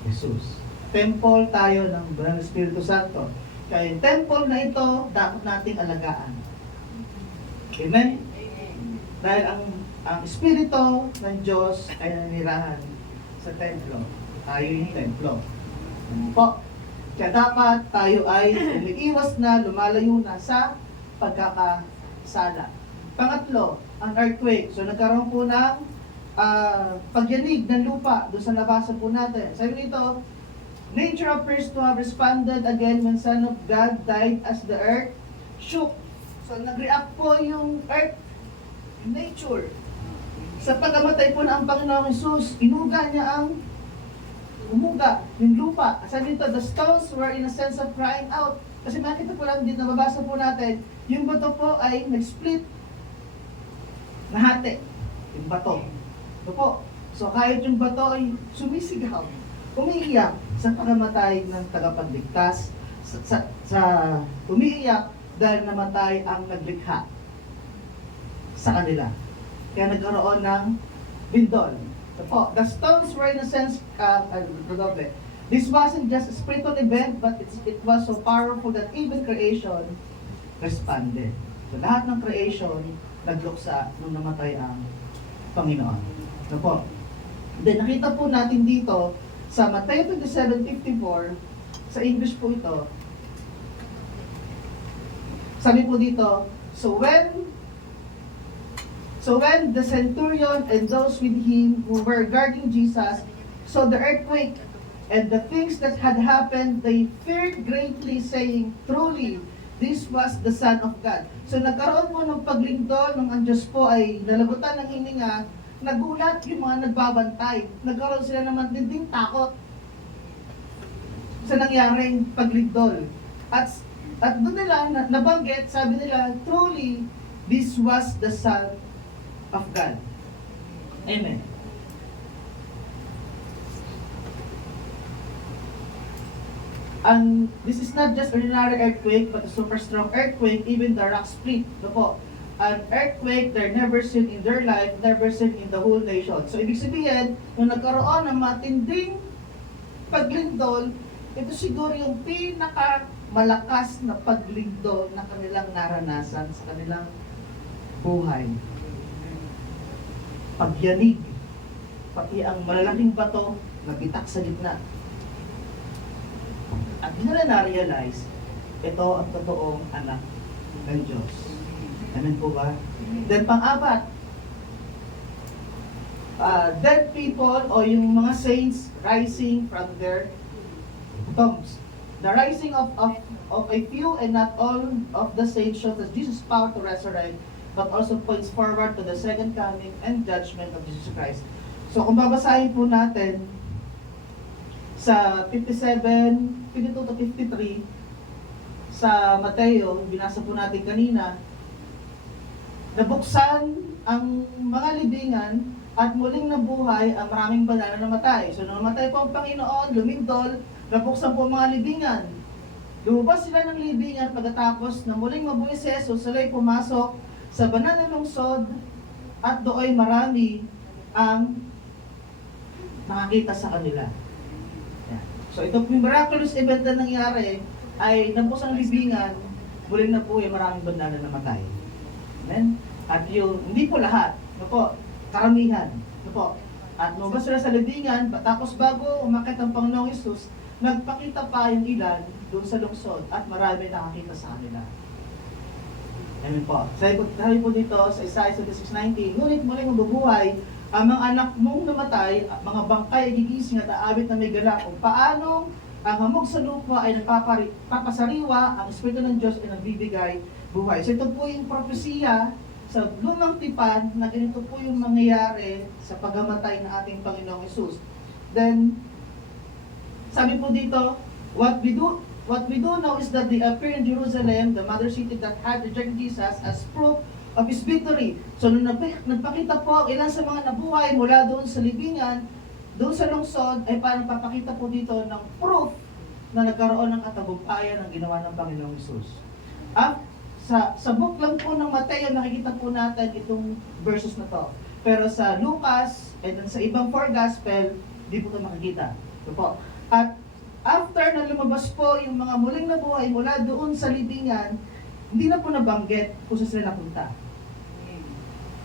Jesus. Temple tayo ng Banal Espiritu Santo. Kaya yung temple na ito, dapat nating alagaan. Amen? Dahil ang Espiritu ng Diyos ay nanirahan sa templo. Tayo yung templo. Po. Kaya dapat tayo ay umiiwas na, lumalayo na sa pagkakasala. Pangatlo, ang earthquake. So nagkaroon po ng pagyanig ng lupa doon sa nabasa po natin. Sabi nito, nature appears to have responded again when Son of God died as the earth shook. So nag-react po yung earth, nature. Sa pagkamatay po ng Panginoong Jesus, inuga niya umuga yung lupa. Sabi nito, the stones were in a sense of crying out. Kasi makita po lang dito, nababasa po natin, yung bato po ay nag-split. Nahati. Yung bato. Ito po. So kahit yung bato ay sumisigaw, umiiyak sa pagkamatay ng tagapagligtas, umiiyak dahil namatay ang naglikha sa kanila. Kaya nagkaroon ng bindol. Ito po, the stones were in a sense, this wasn't just a spiritual event, but it was so powerful that even creation responded. So lahat ng creation nagluksa nung namatay ang Panginoon. Ito po. Then nakita po natin dito sa Matthew 27:54, sa English po ito, sabi po dito, so when So when the centurion and those with him who were guarding Jesus saw the earthquake and the things that had happened, they feared greatly, saying, "Truly, this was the Son of God." So nagkaroon po ng paglindol ng ang Diyos po ay nalabutan ng hininga, nagulat yung mga nagbabantay. Nagkaroon sila ng matinding takot sa nangyaring paglindol. At doon nila nabanggit, sabi nila, "Truly, this was the Son of God." Amen. And this is not just ordinary earthquake, but a super strong earthquake, even the rock split. No po? An earthquake they're never seen in their life, never seen in the whole nation. So ibig sabihin, nung nagkaroon ng matinding paglindol, ito siguro yung pinakamalakas na paglindol na kanilang naranasan sa kanilang buhay. Pagyanig, pati ang malalaking bato nabitak sa gitna. At di nila na-realize, ito ang totoong anak ng Diyos. Amen po ba? Then pang-apat, dead people o yung mga saints rising from their tombs. The rising of a few and not all of the saints shows that Jesus' power to resurrect, but also points forward to the second coming and judgment of Jesus Christ. So kung babasahin po natin sa 52 to 53 sa Mateo, binasa po natin kanina, nabuksan ang mga libingan at muling nabuhay ang maraming banal na namatay. So nung namatay po ang Panginoon, lumindol, nabuksan po ang mga libingan. Lumabas sila ng libingan pagkatapos na muling mabuhay si Jesus, sila'y pumasok sa banal na lungsod at dooy marami ang nakakita sa kanila. So ito po yung miraculous event na nangyari ay nabuksan ang libingan, muling nabuhay maraming banal na namatay. Amen? At yung, hindi po lahat, no po, karamihan, no po. At lumabas sila sa libingan, tapos bago umakit ang Panginoong Hesus, nagpakita pa yung ilan doon sa lungsod at marami nakakita sa kanila. Amen po. Sabi po dito sa Isaiah 66:19, ngunit muling mabubuhay ang mga anak mong namatay, mga bangkay ay gigising at aawit na may galak kung paano ang hamog sa lupa ay nagpapasariwa, ang Espiritu ng Diyos ay nagbibigay buhay. So ito po yung propesiya sa lumang tipan na ganito po yung mangyayari sa pagkamatay ng ating Panginoong Hesus. Then, sabi po dito, what we do know is that they appear in Jerusalem, the mother city that had rejected Jesus, as proof of His victory. So nung nagpakita po ang ilan sa mga nabuhay mula doon sa libingan, doon sa lungsod, ay parang papakita po dito ng proof na nagkaroon ng katagumpayan ng ginawa ng Panginoong Hesus. Sa book lang po ng Mateo, nakikita po natin itong verses na to. Pero sa Lucas, and sa ibang four gospel, di po ito makikita. Ito po. At after na lumabas po yung mga muling nabuhay mula doon sa libingan, hindi na po nabanggit kung saan sila napunta.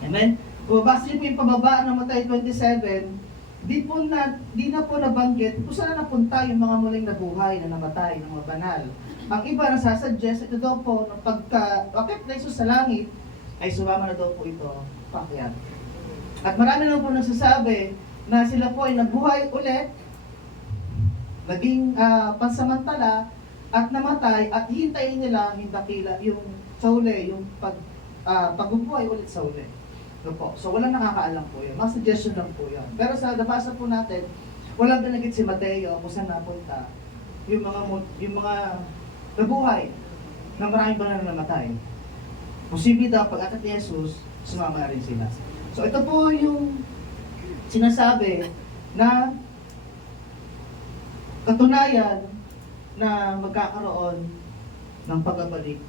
Amen? Kung basta niyo po yung pababa ng Mateo 27, di na po nabanggit kung saan napunta yung mga muling nabuhay na namatay ng mga banal. Ang iba na sasuggest, ito daw po, na pagka-akit na Jesus sa langit, ay sumama na daw po ito pakyat. At marami na po nagsasabi na sila po ay nabuhay ulit, naging pansamantala, at namatay, at hintayin nila yung dakila, yung sa uli, yung pagbubuhay ulit sa uli. Po. So walang nakakaalam po yun. Mga suggestion lang po yun. Pero sa nabasa po natin, walang binanggit si Mateo kung saan napunta yung mga nabuhay na maraming banal na namatay. Posible daw pag-akat ni Jesus, sumama na rin sila. So ito po yung sinasabi na katunayan na magkakaroon ng pagbabalik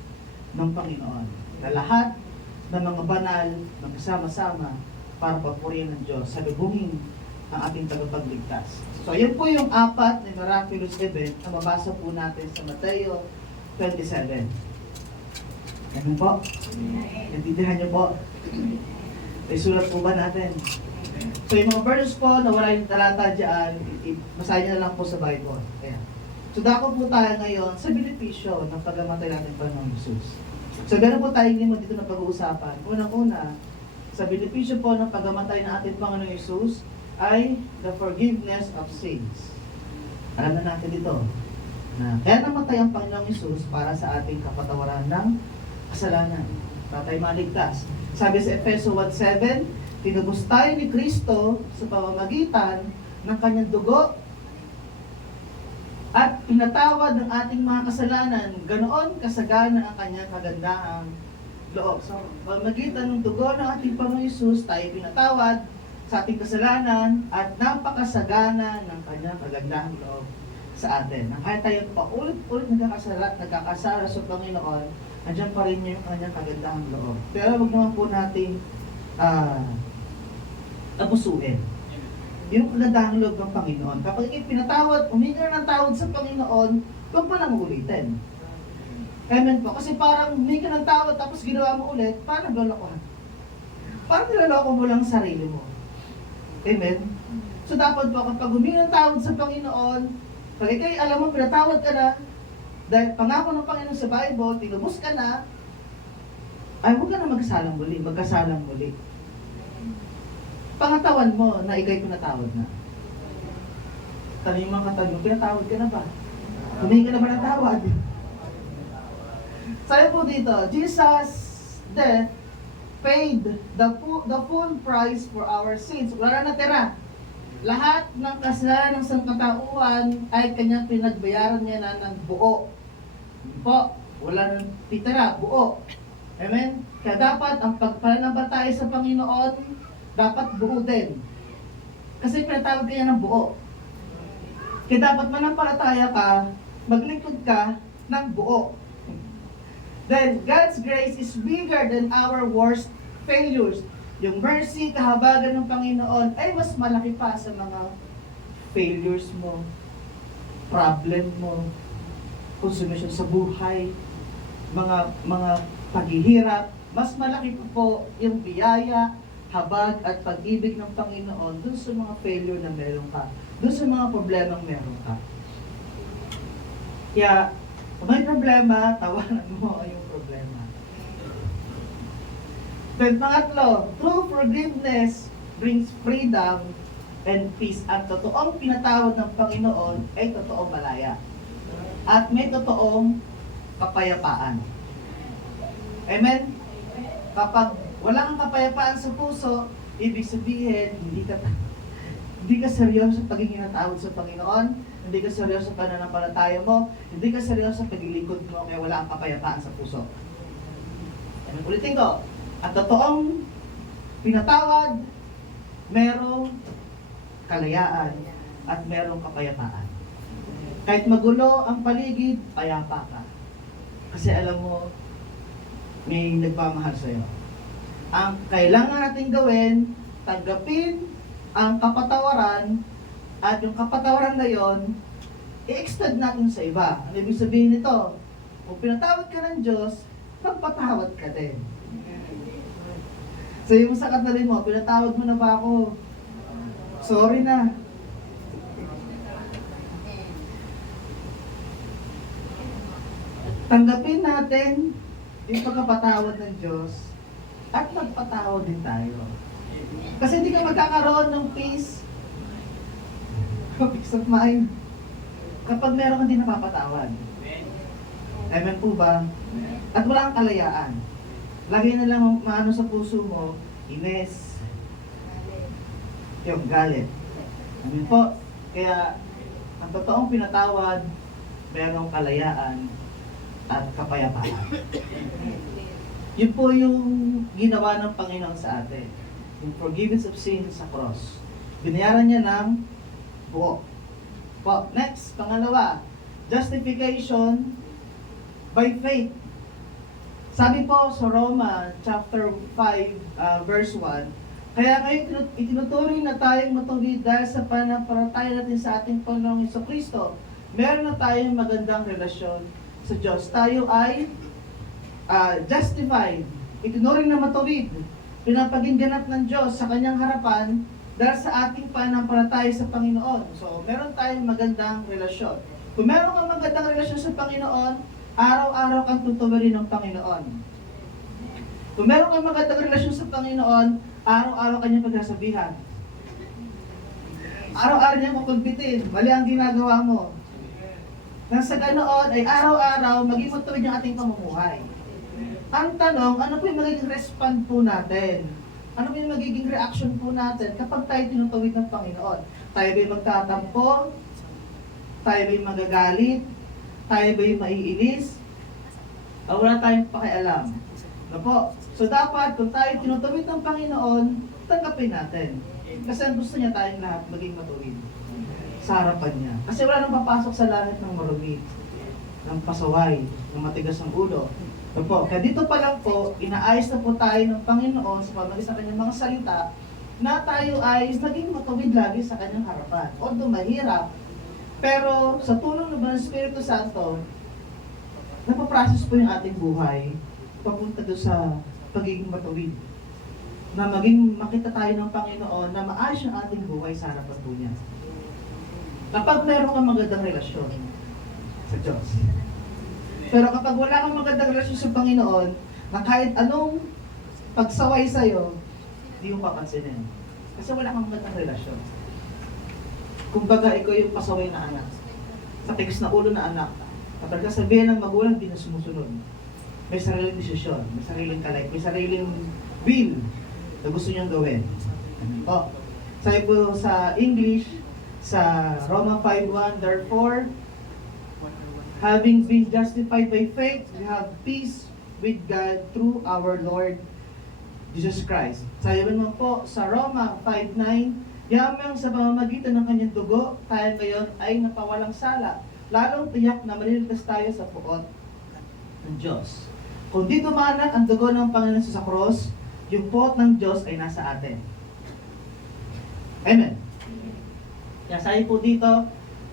ng Panginoon. Na lahat ng mga banal na kasama-sama para papurihin ng Diyos sa lubungin ng ating tagapagligtas. So, yan po yung apat na miraculous event na mabasa po natin sa Mateo 27. Ano po? Naintindihan niyo po? May sulat po ba natin? So, yung mga verses po na wala yung talata dyan, basahin niyo na lang po sa Bible. Ayan. So, dako po tayo ngayon sa benepisyo ng pagkamatay natin pa ng Jesus. So, meron po tayong lima dito na pag-uusapan. Unang-una, sa benepisyo po ng pagkamatay ng ating Panginoong Yesus ay the forgiveness of sins. Alam na natin ito, na kaya namatay ang Panginoong Yesus para sa ating kapatawaran ng kasalanan, para tayo maligtas. Sabi sa Efeso 1:7, tinubos tayo ni Kristo sa pamamagitan ng kanyang dugo at pinatawad ng ating mga kasalanan, ganoon kasagana ang kanyang kagandahang loob. So, pamamagitan ng dugo ng ating Panginoong Yesus, tayo pinatawad sa ating kasalanan at napakasagana ng kanyang kagandahang loob sa atin. Nang kahit tayo paulit-ulit nagkakasala sa Panginoon, andyan pa rin yung kanyang kagandahang loob. Pero wag naman po natin abusuin yung kagandahang loob ng Panginoon. Kapag pinatawad, humingi ng tawad sa Panginoon, huwag pa nang ulitin. Amen po. Kasi parang humingi ng tawad tapos ginawa mo ulit, parang naglolokohan. Parang nilaloko mo lang sarili mo. Amen? So dapat po kapag humingi ng tawad sa Panginoon, pag ikay alam mo, pinatawad ka na, dahil pangako ng Panginoon sa Bible, tinubos ka na, ay huwag ka na magkasalang muli. Pangatawan mo na ikay pinatawad na. Tanong yung mga katawan mo, pinatawad ka na ba? Humingi ka na ba ng tawad? Sabi po dito, Jesus' death paid the full price for our sins. Wala na natira. Lahat ng kasalanan ng sangkatauhan ay kanyang pinagbayaran niya na ng buo. Po, wala nang titira, buo. Amen? Kaya dapat ang pagpananampalataya sa Panginoon, dapat buo din. Kasi pinatawag kanya ng buo. Kaya dapat manampalataya ka, maglingkod ka ng buo. Then, God's grace is bigger than our worst failures. Yung mercy, kahabagan ng Panginoon ay mas malaki pa sa mga failures mo, problem mo, consummation sa buhay, mga paghihirap. Mas malaki po yung biyaya, habag at pag-ibig ng Panginoon dun sa mga failure na meron ka, dun sa mga problemang meron ka. Kaya, kung may problema, tawanan mo yung problema. Then, pangatlo, true forgiveness brings freedom and peace. At totoong pinatawad ng Panginoon ay totoong malaya. At may totoong kapayapaan. Amen? Kapag wala kang kapayapaan sa puso, ibig sabihin, hindi ka seryoso sa pagiging natawad sa Panginoon, hindi ka seryoso sa pananampalataya mo, hindi ka seryoso sa paglilingkod mo, kaya wala kang kapayapaan sa puso. Amen. Ulitin ko, at totoong pinatawad, merong kalayaan at merong kapayapaan. Kahit magulo ang paligid, payapa ka. Kasi alam mo, may nagmamahal sa'yo. Ang kailangan natin gawin, tanggapin ang kapatawaran, at yung kapatawaran na yon, i-extend natin sa iba. Ano ibig sabihin nito? Kung pinatawad ka ng Diyos, magpatawad ka din. So yung sa katabi mo, pinatawad mo na ba ako? Sorry na. Tanggapin natin yung pagkapatawad ng Diyos at magpatawad din tayo. Kasi hindi ka magkakaroon ng peace of mind kapag meron kang di napapatawad. Amen po ba? At wala kang kalayaan. Lagay na lang maano sa puso mo, ines, yung galit. Amen po. Kaya ang totoong pinatawad, merong kalayaan at kapayapaan. Yun po yung ginawa ng Panginoon sa atin. Yung forgiveness of sins sa cross. Binayaran niya ng buo. Po, next, pangalawa, justification by faith. Sabi po sa Roma chapter 5 verse 1, kaya ngayon itinuturing na tayong matuwid dahil sa pananampalataya natin sa ating Panginoong Jesucristo. Meron na tayong magandang relasyon sa Diyos. Tayo ay justified, itinuring na matuwid, pinapaging ganap ng Diyos sa kanyang harapan dahil sa ating pananampalataya sa Panginoon. So, meron tayong magandang relasyon. Kung meron kang magandang relasyon sa Panginoon, araw-araw kang tutuwirin ng Panginoon. Kung meron kang magandang relasyon sa Panginoon, Araw-araw kanyang pagsasabihan. Araw-araw niya kukumpitin. Mali ang ginagawa mo. Nang sa ganoon ay araw-araw maging matuwid yung ating pamumuhay. Ang tanong, ano po yung magiging respond po natin? Ano po yung magiging reaction po natin kapag tayo tinutuwid ng Panginoon? Tayo ba'y magtatampo? Tayo ba'y magagalit? Tayo ba'y maiinis? Wala tayong pakialam. Ano po? So dapat kung tayo tinutuwid ng Panginoon, tanggapin natin. Kasi ang gusto niya tayong lahat maging matuwid sa harapan niya. Kasi wala nang papasok sa langit ng marumi, ng pasaway, ng matigas ang ulo. So po, kaya dito pa lang po, inaayos na po tayo ng Panginoon sa pamamagitan sa kanyang mga salita na tayo ay naging matuwid lagi sa kanyang harapan. Although mahirap, pero sa tulong ng Espiritu Santo, napaprocess po yung ating buhay papunta doon sa pagiging matuwid. Na maging makita tayo ng Panginoon na maayos yung ating buhay sa harapan po niya. Kapag meron kang magandang relasyon sa Diyos. Pero kapag wala kang magandang relasyon sa Panginoon, na kahit anong pagsaway sa'yo, hindi mo papansinin. Kasi wala kang magandang relasyon. Kumbaga, ikaw yung pasaway na anak. Sa tigas na ulo na anak. Kapag sabihin ng magulang, hindi na sumusunod. May sariling desisyon, may sariling kalay, may sariling will na gusto niyang gawin. O, sabi po sa English, sa Roma 5:1, therefore, having been justified by faith, we have peace with God through our Lord Jesus Christ. Sabi naman po sa Roma 5:9, yamang sa pamamagitan ng kanyang dugo, tayo ngayon ay napawalang sala, lalong tiyak na maliligtas tayo sa puot ng Diyos. Kung di dumanak ang dugo ng Panginoon sa cross, yung puot ng Diyos ay nasa atin. Amen. Kaya sabi po dito,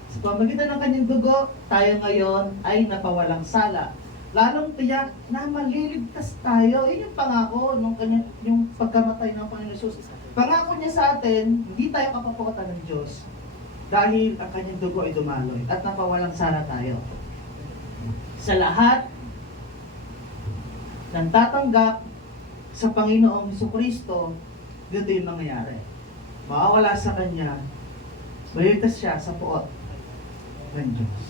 sa pamamagitan ng kanyang dugo, tayo ngayon ay napawalang sala. Lalong tiyak na maliligtas tayo. Yun yung pangako nung yung pagkamatay ng Panginoon Jesus. Pangako niya sa atin, hindi tayo kapapukatan ng Diyos dahil ang kanyang dugo ay dumaloy at napawalang sala tayo. Sa lahat ng tatanggap sa Panginoong Jesucristo, ganito yung mangyayari. Mawawala sa Kanya, maliligtas siya sa puot ng Diyos.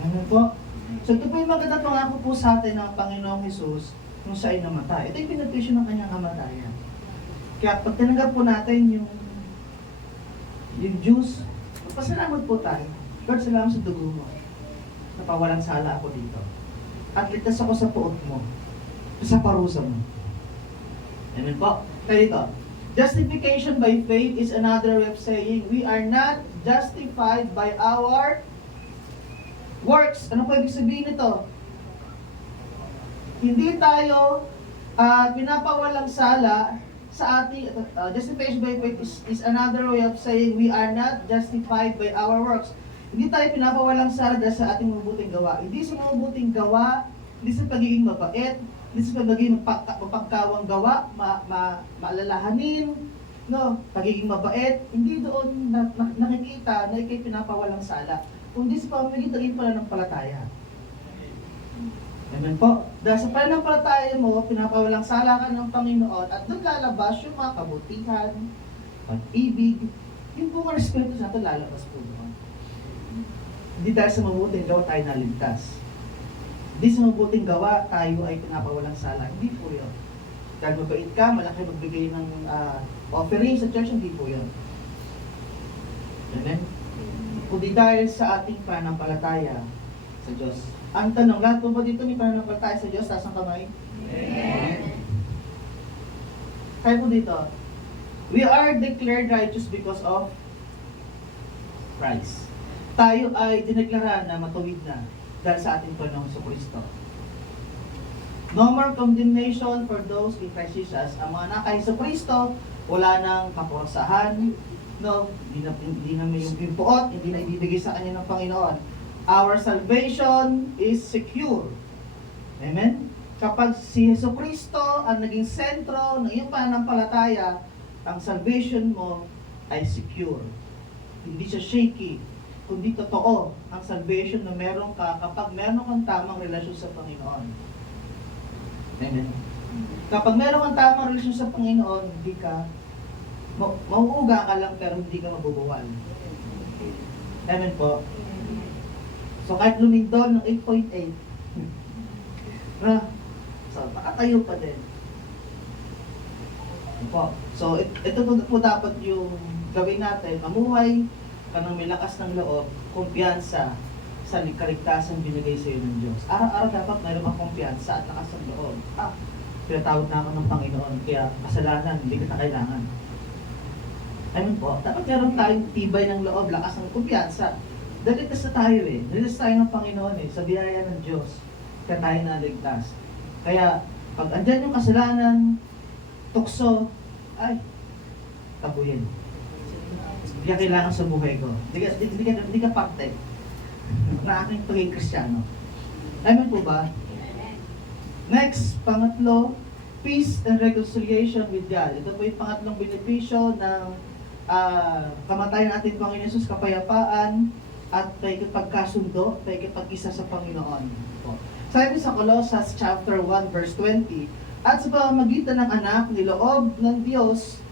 Ano po? So ito po yung magandang pangako po sa atin ng Panginoong Jesus kung siya ay namatay. Ito yung benepisyo ng kanyang kamatayan. Kaya pag tinanggap po natin yung Diyos, pasalamat po tayo. Lord, salamat sa dugo mo. Napawalang sala ako dito. At ligtas ako sa puot mo. Sa parusa mo. Amen po. Kaya dito, justification by faith is another way of saying we are not justified by our works. Ano po ibig sabihin nito? Hindi tayo pinapawalang sala sa ating justification by faith is another way of saying we are not justified by our works. Hindi tayo pinapawalang sala dahil sa ating mabubuting gawa. Hindi sa mabubuting gawa, hindi sa pagiging mabait, hindi sa pagiging mapagkawang gawa, maalalahanin, no, pagiging mabait, hindi doon nakikita na ikay pinapawalang sala, kundi sa pamamagitan pala ng palataya. Amen po. Dahil sa pananampalataya mo, pinapawalang sala ka ng Panginoon at doon lalabas yung mga kabutihan, pag-ibig, yung bunga ng Espiritu Santo lalabas po doon. Hindi dahil sa mabuting gawa tayo naligtas. Hindi sa mabuting gawa tayo ay pinapawalang sala. Hindi po yun. Dahil mabait ka, malaki magbigay ng offering sa church, hindi po yun. Amen? Kundi dahil sa ating pananampalataya sa Diyos. Ang tanong, lahat po ba dito may pananampalataya sa Diyos? Taas ang kamay? Amen. Kaya po dito, we are declared righteous because of Christ. Tayo ay dineklara na matuwid na dahil sa ating Panginoong Jesucristo. No more condemnation for those in Christ Jesus. Ang mga naka Jesucristo, wala nang kapurusahan, no, hindi na may yung puot, hindi na ibibigay sa kanya ng Panginoon. Our salvation is secure. Amen? Kapag si Jesucristo ang naging sentro ng iyong pananampalataya, ang salvation mo ay secure. Hindi siya shaky, kundi totoo ang salvation na meron ka kapag meron kang tamang relasyon sa Panginoon. Amen. Kapag meron kang tamang relasyon sa Panginoon, hindi ka, mauuga ka lang pero hindi ka mabubuwal. Amen po. So kahit lumindol ng 8.8, so makatayo pa din. Po. So ito po dapat yung gawin natin, mamuhay ka ng may lakas ng loob, kumpiyansa sa kaligtasan binigay sa iyo ng Diyos. Araw-araw dapat mayroon kang kumpiyansa at lakas ng loob. Pinatawag na ako ng Panginoon, kaya kasalanan, hindi kita kailangan. Amen po, dapat meron tayong tibay ng loob, lakas ng kumpiyansa. Daligtas na tayo Daligtas tayo ng Panginoon sa biyaya ng Diyos. Kaya tayo naligtas. Kaya, pag andyan yung kasalanan, tukso, ay, tabuhin. Hindi ka kailangan sa buhay ko. Hindi ka parte na aking pagiging Kristiyano. Amen po ba? Next, pangatlo, peace and reconciliation with God. Ito po yung pangatlong benepisyo ng kamatayan natin Panginoon Jesus, kapayapaan at pagkasundo, pagkisa sa Panginoon. Sabi sa Colossus chapter 1 verse 20, at sa pamamagitan ng anak, niloob ng Diyos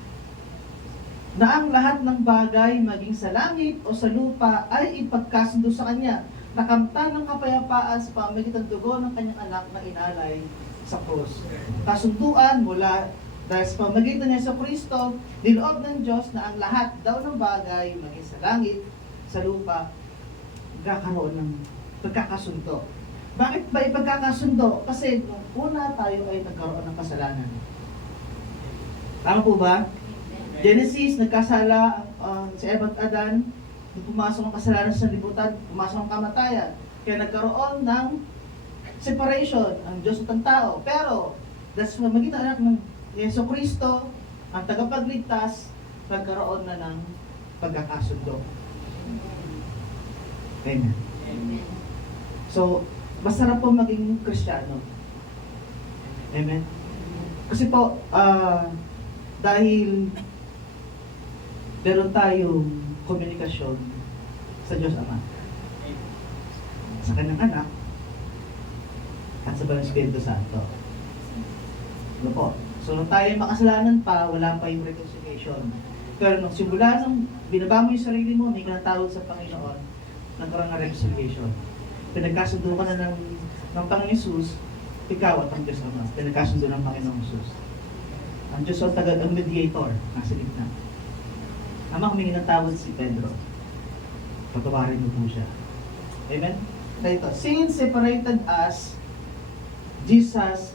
na ang lahat ng bagay, maging sa langit o sa lupa, ay ipagkasundo sa Kanya, nakamtan ng kapayapaan sa pamamagitan ng dugo ng Kanyang anak na inalay sa krus. Kasunduan mula dahil sa pamamagitan niya sa Kristo, niloob ng Diyos na ang lahat daw ng bagay, maging sa langit, sa lupa, magkakaroon ng pagkakasundo. Bakit ba ipagkakasundo? Kasi nung una tayo ay nagkaroon ng kasalanan. Tama po ba? Genesis, nagkasala si Eva at Adan, pumasok ang kasalanan sa libutan, pumasok ang kamatayan. Kaya nagkaroon ng separation ang Diyos at ang tao. Pero, dahil sa pamamagitan anak ng Yeso Kristo, ang tagapagligtas, nagkaroon na ng pagkakasundo. Amen. So, masarap po maging Kristiyano. Amen. Kasi po, dahil meron tayong komunikasyon sa Diyos Ama, sa Kanyang anak, at sa Banal Espiritu Santo. Ano po? So, nung tayo makasalanan pa, wala pa yung reconciliation. Pero nung simula nung binaba mo yung sarili mo, may kinatawag sa Panginoon, nagkaroon ng reconciliation. Pinagkasundo ka na ng Panginoon Jesus, ikaw at ang Diyos Ama. Pinagkasundo ng Panginoon Jesus. Ang Diyos ang mediator, nasa gitna. Ama, humingi ng tawad si Pedro. Patawarin mo po siya. Amen? Ito, since separated us, Jesus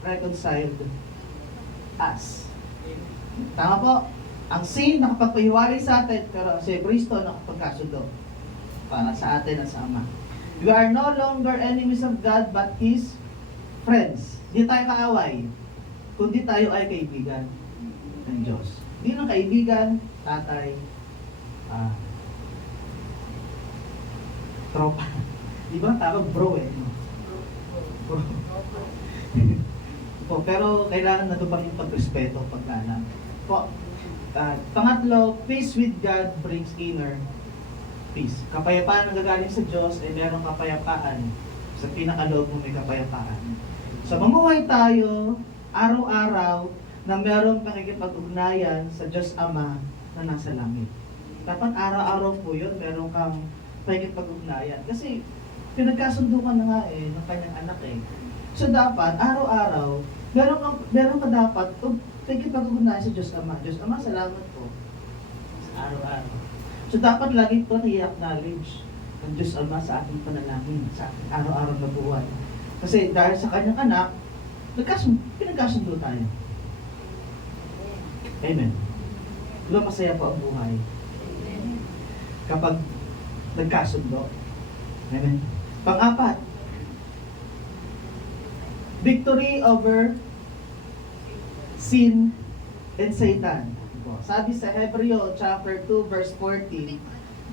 reconciled us. Tama po. Ang sin nakapagpahiwalay sa atin, pero si Kristo nakapagkasundo para sa atin at sa Ama. We are no longer enemies of God, but His friends. Hindi tayo kaaway, kundi tayo ay kaibigan ng Diyos. Hindi lang kaibigan, tatay, tropa. Di ba? Tawag bro Bro. Po, pero kailangan na ito pang yung pagrespeto, paggalang. Po, pangatlo, peace with God brings inner peace. Kapayapaan na gagaling sa Diyos ay merong kapayapaan. Sa pinakaloob mo may kapayapaan. So mamuhay tayo araw-araw na merong pakikipag-ugnayan sa Diyos Ama na nasa langit. Dapat araw-araw po yun, meron kang pakikipag-ugnayan. Kasi pinagkasundo ka na nga ng kanyang anak So dapat araw-araw, meron ka dapat pakikipag-ugnayan sa Diyos Ama. Diyos Ama, salamat po sa araw-araw. So dapat lagi po i-acknowledge ng Diyos Ama sa ating panalangin, sa ating araw-araw na buhay. Kasi dahil sa kanyang anak, pinagkasundo tayo. Amen. Diba masaya po ang buhay kapag nagkasundo. Amen. Pang-apat, victory over sin and Satan. Sabi sa Hebreo chapter 2 verse 14,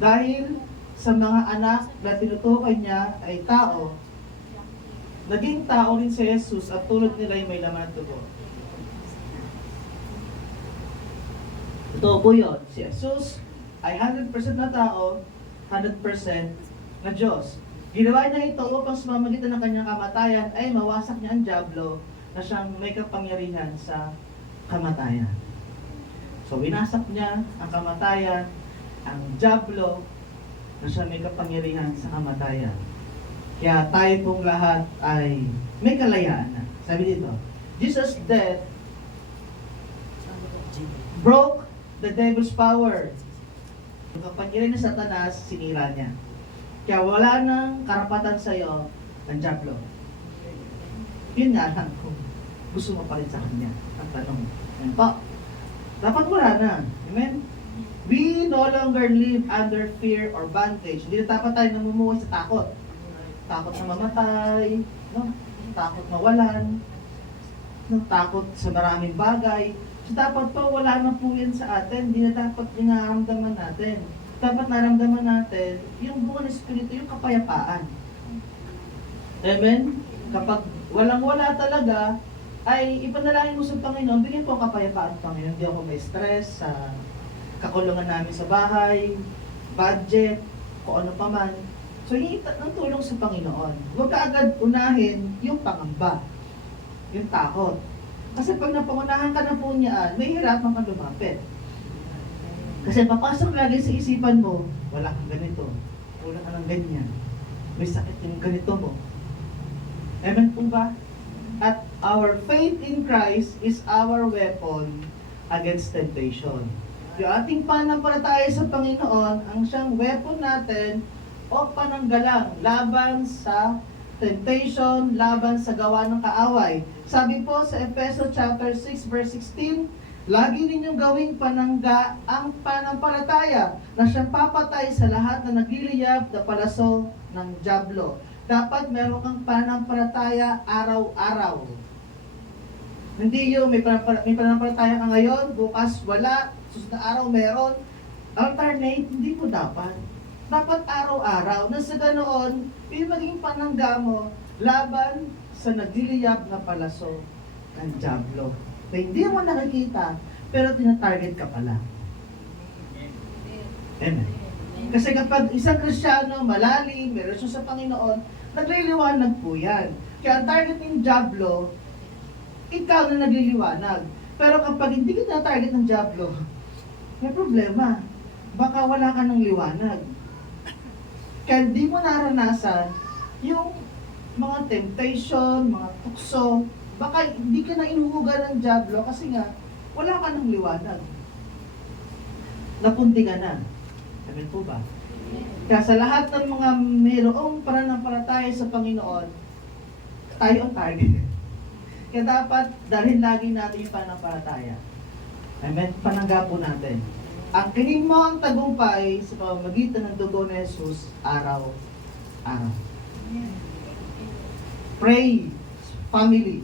dahil sa mga anak na tinutukoy niya ay tao, naging tao rin si Jesus at tulad nila ay may laman at dugo. Totoo po yun. Si Jesus ay 100% na tao, 100% na Diyos. Ginawa niya ito upang sa pamamagitan ng kanyang kamatayan ay mawasak niya ang dyablo na siyang may kapangyarihan sa kamatayan. So, winasak niya ang kamatayan, ang dyablo, na siya may kapangyarihan sa kamatayan. Kaya tayo pong lahat ay may kalayaan na. Sabi dito, Jesus' death broke the devil's power. Yung kapangyarihan ng Satanas, sinira niya. Kaya wala nang karapatan sa'yo ng dyablo. Yun nga lang kung gusto mo pa rin sa kanya. Ang tanong. Yan po. Dapat wala na. Amen? We no longer live under fear or bondage. Hindi na dapat tayo namumuhay sa takot. Takot na mamatay, no? Takot mawalan, no? Takot sa maraming bagay. So dapat po wala na po yan sa atin. Hindi na dapat inaramdaman natin. Dapat naramdaman natin yung buong Espiritu, yung kapayapaan. Amen? Kapag walang-wala talaga, ay ipanalangin mo sa Panginoon, bigyan po ang kapayapaan, Panginoon. Hindi ako may stress sa kakulungan namin sa bahay, budget, kung ano pa man. So, hingi ng tulong sa Panginoon. Huwag ka agad unahin yung pangamba, yung takot. Kasi pag napangunahan ka na po niyan, may hirapan ka lumapit. Kasi papasok lagi sa isipan mo, wala kang ganito, wala ka ng ganyan, may sakit yung ganito mo. Amen po ba? At our faith in Christ is our weapon against temptation. Yung ating pananampalataya sa Panginoon, ang siyang weapon natin o pananggalang laban sa temptation, laban sa gawa ng kaaway. Sabi po sa Efeso chapter 6 verse 16, lagi ninyong gawing panangga ang pananampalataya na siyang papatay sa lahat na nagliliyab na palaso ng dyablo. Dapat meron kang pananampalataya araw-araw. Hindi yung may pananampalataya ka ngayon, bukas wala, susunod na araw meron. Alternate, hindi mo dapat. Dapat araw-araw. Na sa ganoon, yung maging panangga mo laban sa nagliliyab na palaso ng dyablo. Na hindi mo nakikita, pero tinatarget ka pala. Amen. Kasi kapag isang Kristiyano, malalim, may relasyon sa Panginoon, nagliliwanag po yan. Kaya ang target ng dyablo, ikaw na nagliliwanag. Pero kapag hindi ka na-target ng dyablo, may problema. Baka wala ka ng liwanag. Kaya hindi mo naranasan yung mga temptation, mga tukso, baka hindi ka na inuhugan ng dyablo kasi nga, wala ka ng liwanag. Napunti ka na. Amen po ba? Kaya sa lahat ng mga mayroong pananampalataya sa Panginoon, tayo ang target. Kaya dapat dalhin lagi natin yung pananampalataya. Amen? Panangga po natin. Ang kining mo ang tagumpay sa pamamagitan ng dugo ni Jesus araw-araw. Pray, family.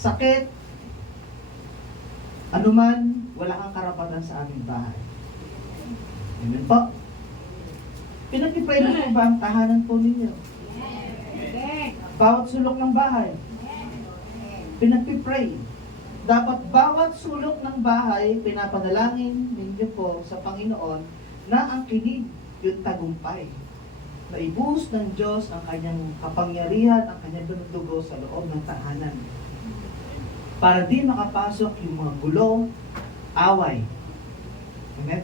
Sakit, anuman, wala kang karapatan sa aming bahay. Amen po. Pinag-pray na po ba ang tahanan po ninyo? Bawat sulok ng bahay. Pinag-pray. Dapat bawat sulok ng bahay, pinapanalangin ninyo po sa Panginoon na ang kinig, yung tagumpay. Na ibuhos ng Diyos ang kanyang kapangyarihan, ang kanyang dugo sa loob ng tahanan. Para di makapasok yung mga gulo, away. Amen?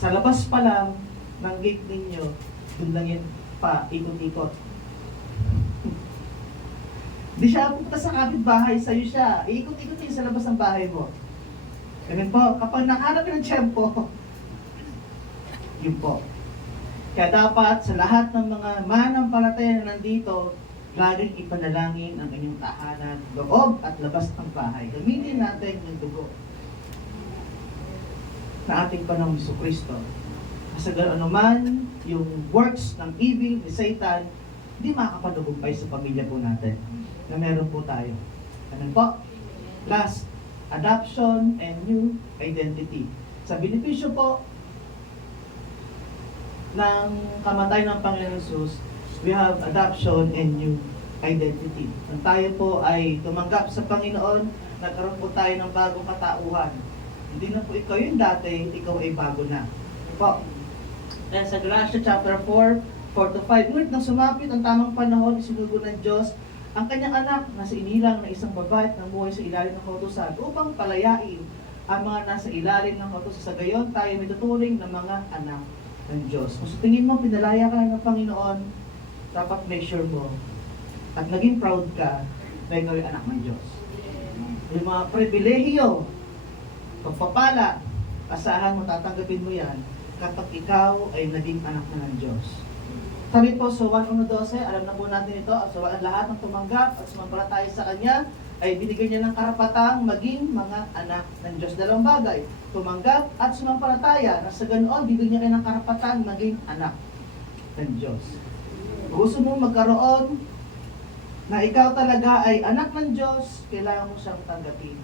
Sa labas pa lang ng gate ninyo, doon lang yun pa, ikot-ikot. Di siya pupunta sa kapitbahay, sa'yo siya. Iikot-ikot yun sa labas ng bahay mo. Amen po, kapag nakahanap ng tiyempo, yun po. Kaya dapat sa lahat ng mga manampalataya na nandito, laging ipanalangin ang inyong tahanan, loob at labas ng bahay. Gamitin natin yung dugo na ating Panginoong Jesucristo. Kasi gano'n naman, yung works ng evil ni Satan, hindi makakapadugumpay sa pamilya po natin na meron po tayo. Ano po? Last, adoption and new identity. Sa benepisyo po ng kamatay ng Panginoon Jesus, we have adoption and new identity. Nang tayo po ay tumanggap sa Panginoon, nagkaroon po tayo ng bagong katauhan. Hindi na po ikaw yung dati, ikaw ay bago na. Po. Dahil sa Galatians chapter 4, 4-5, ngunit nang sumapit ang tamang panahon, isinugo ng Diyos Ang kanyang anak nasa inilang na isang babae at namuhay sa ilalim ng kautusan upang palayain ang mga nasa ilalim ng kautusan. Sa gayon, tayo may tuturing ng mga anak ng Diyos. Kung sa tingin mo, pinalaya ka ng Panginoon, dapat make sure mo at naging proud ka na ikaw ay anak ng Diyos. Yung mga pribilehiyo, pagpapala, asahan mo, tatanggapin mo yan kapag ikaw ay naging anak na ng Diyos. Sabi po sa 1:12, alam na po natin ito, ang lahat ng tumanggap at sumampalataya sa Kanya ay binigyan niya ng karapatang maging mga anak ng Diyos. Dalawang bagay, tumanggap at sumampalataya na sa ganoon bibigyan niya ng karapatang maging anak ng Diyos. Kung gusto mo magkaroon na ikaw talaga ay anak ng Diyos, kailangan mo siyang tanggapin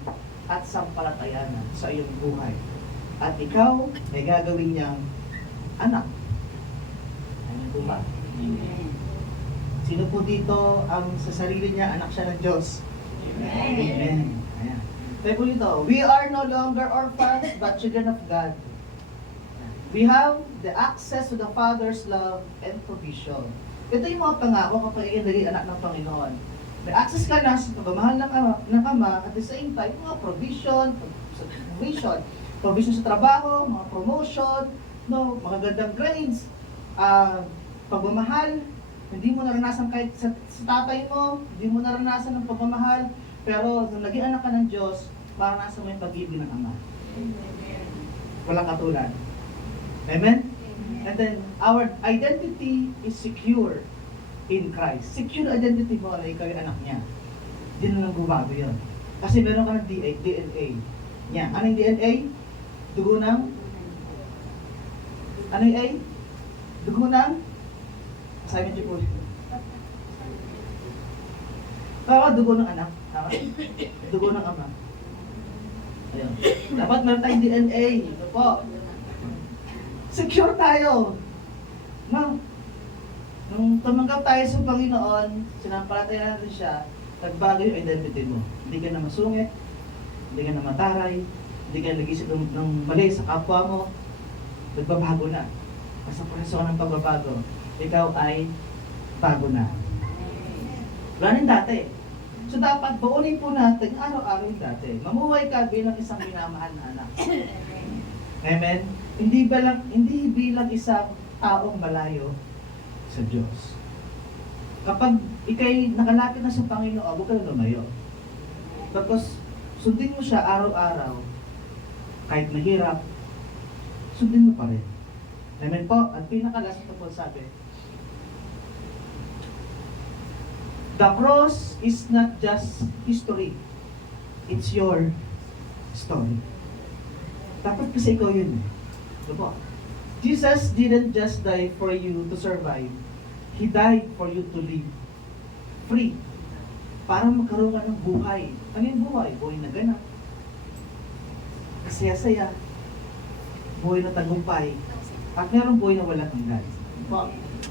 at sampalatayanan sa iyong buhay. At ikaw ay gagawin niyang anak. Ano po ba? Sino po dito ang sa sarili niya, anak siya ng Diyos? Amen. Ayan. Tayo po dito, we are no longer orphans, but children of God. We have the access to the Father's love and provision. Ito yung mga pangako kapag ikaw naging anak ng Panginoon. May access ka na sa pagmamahal ng Ama, at the same time, mga provision sa trabaho, mga promotion, no, mga gandang grades, pagmamahal, hindi mo naranasan kahit sa tatay mo, hindi mo naranasan ng pagmamahal, pero nung naging anak ka ng Diyos, maranasan mo yung pag-ibig ng Ama. Walang katulad. Amen? And then, our identity is secure in Christ. Secure identity mo na ikaw yung anak niya. Hindi na lang bumago yun. Kasi meron ka ng DNA niya. Ano yung DNA? Dugo ng? Ano yung A? Dugo ng? Assignment niyo po. Tama, dugo ng anak. Tama? Dugo ng ama. Ayun. Dapat meron tayong DNA. Ito po. Secure tayo. No? Nung tumanggap tayo sa Panginoon, sinampalataya natin siya, nagbago yung identity mo. Hindi ka na masungit, hindi ka na mataray, hindi ka nag-isip ng mali sa kapwa mo, nagbabago na. Kasi proseso ka ng pagbabago, ikaw ay bago na. Wala rin dati. So dapat baunin po natin araw-araw yung dati. Mamuhay ka bilang isang minamahal na anak. Amen? Hindi bilang isang taong malayo sa Diyos. Kapag ikay nakalapit na sa Panginoon, huwag ka na lumayo. Tapos, sundin mo siya araw-araw, kahit mahirap, sundin mo pa rin. Amen po? At pinakalas ito po sabi, the cross is not just history. It's your story. Dapat kasi ikaw yun. Ito po. Jesus didn't just die for you to survive. He died for you to live free. Para magkaroon ka ng buhay. Ano yung buhay? Buhay na ganap. Kasaya-saya. Buhay na tagumpay. At meron buhay na walang hanggan.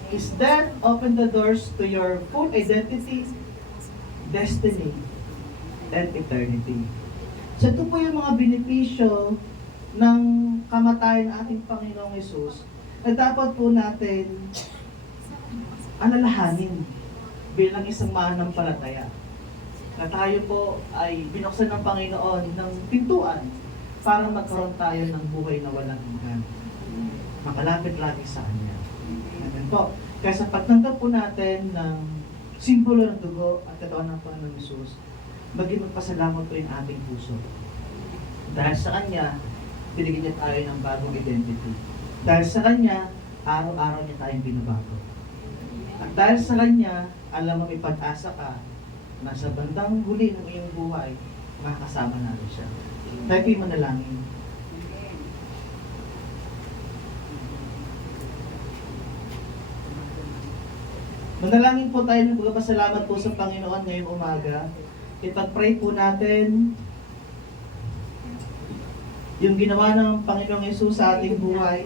His death opened the doors to your full identity, destiny, and eternity. So ito po yung mga benepisyo ng kamatayan ng ating Panginoong Hesus na dapat po natin alalahanin bilang isang mananampalataya. Na tayo po ay binuksan ng Panginoon ng pintuan para magkaroon tayo ng buhay na walang hanggan. Makalapit lagi sa Kanya. Amen po. Kaya sa pagtanggap po natin ng simbolo ng dugo at katawan ng Panginoong Hesus, maging magpasalamat po yung ating puso. Dahil sa Kanya, binigyan niya tayo ng bagong identity. Dahil sa Kanya, araw-araw niya tayong binabago. At dahil sa Kanya, alam mo may pag-asa ka na sa bandang huli ng iyong buhay, makakasama natin siya. Tayo po'y manalangin. Manalangin po tayo ng pagpapasalamat po sa Panginoon ngayong umaga. Ipag-pray po natin yung ginawa ng Panginoong Hesus sa ating buhay.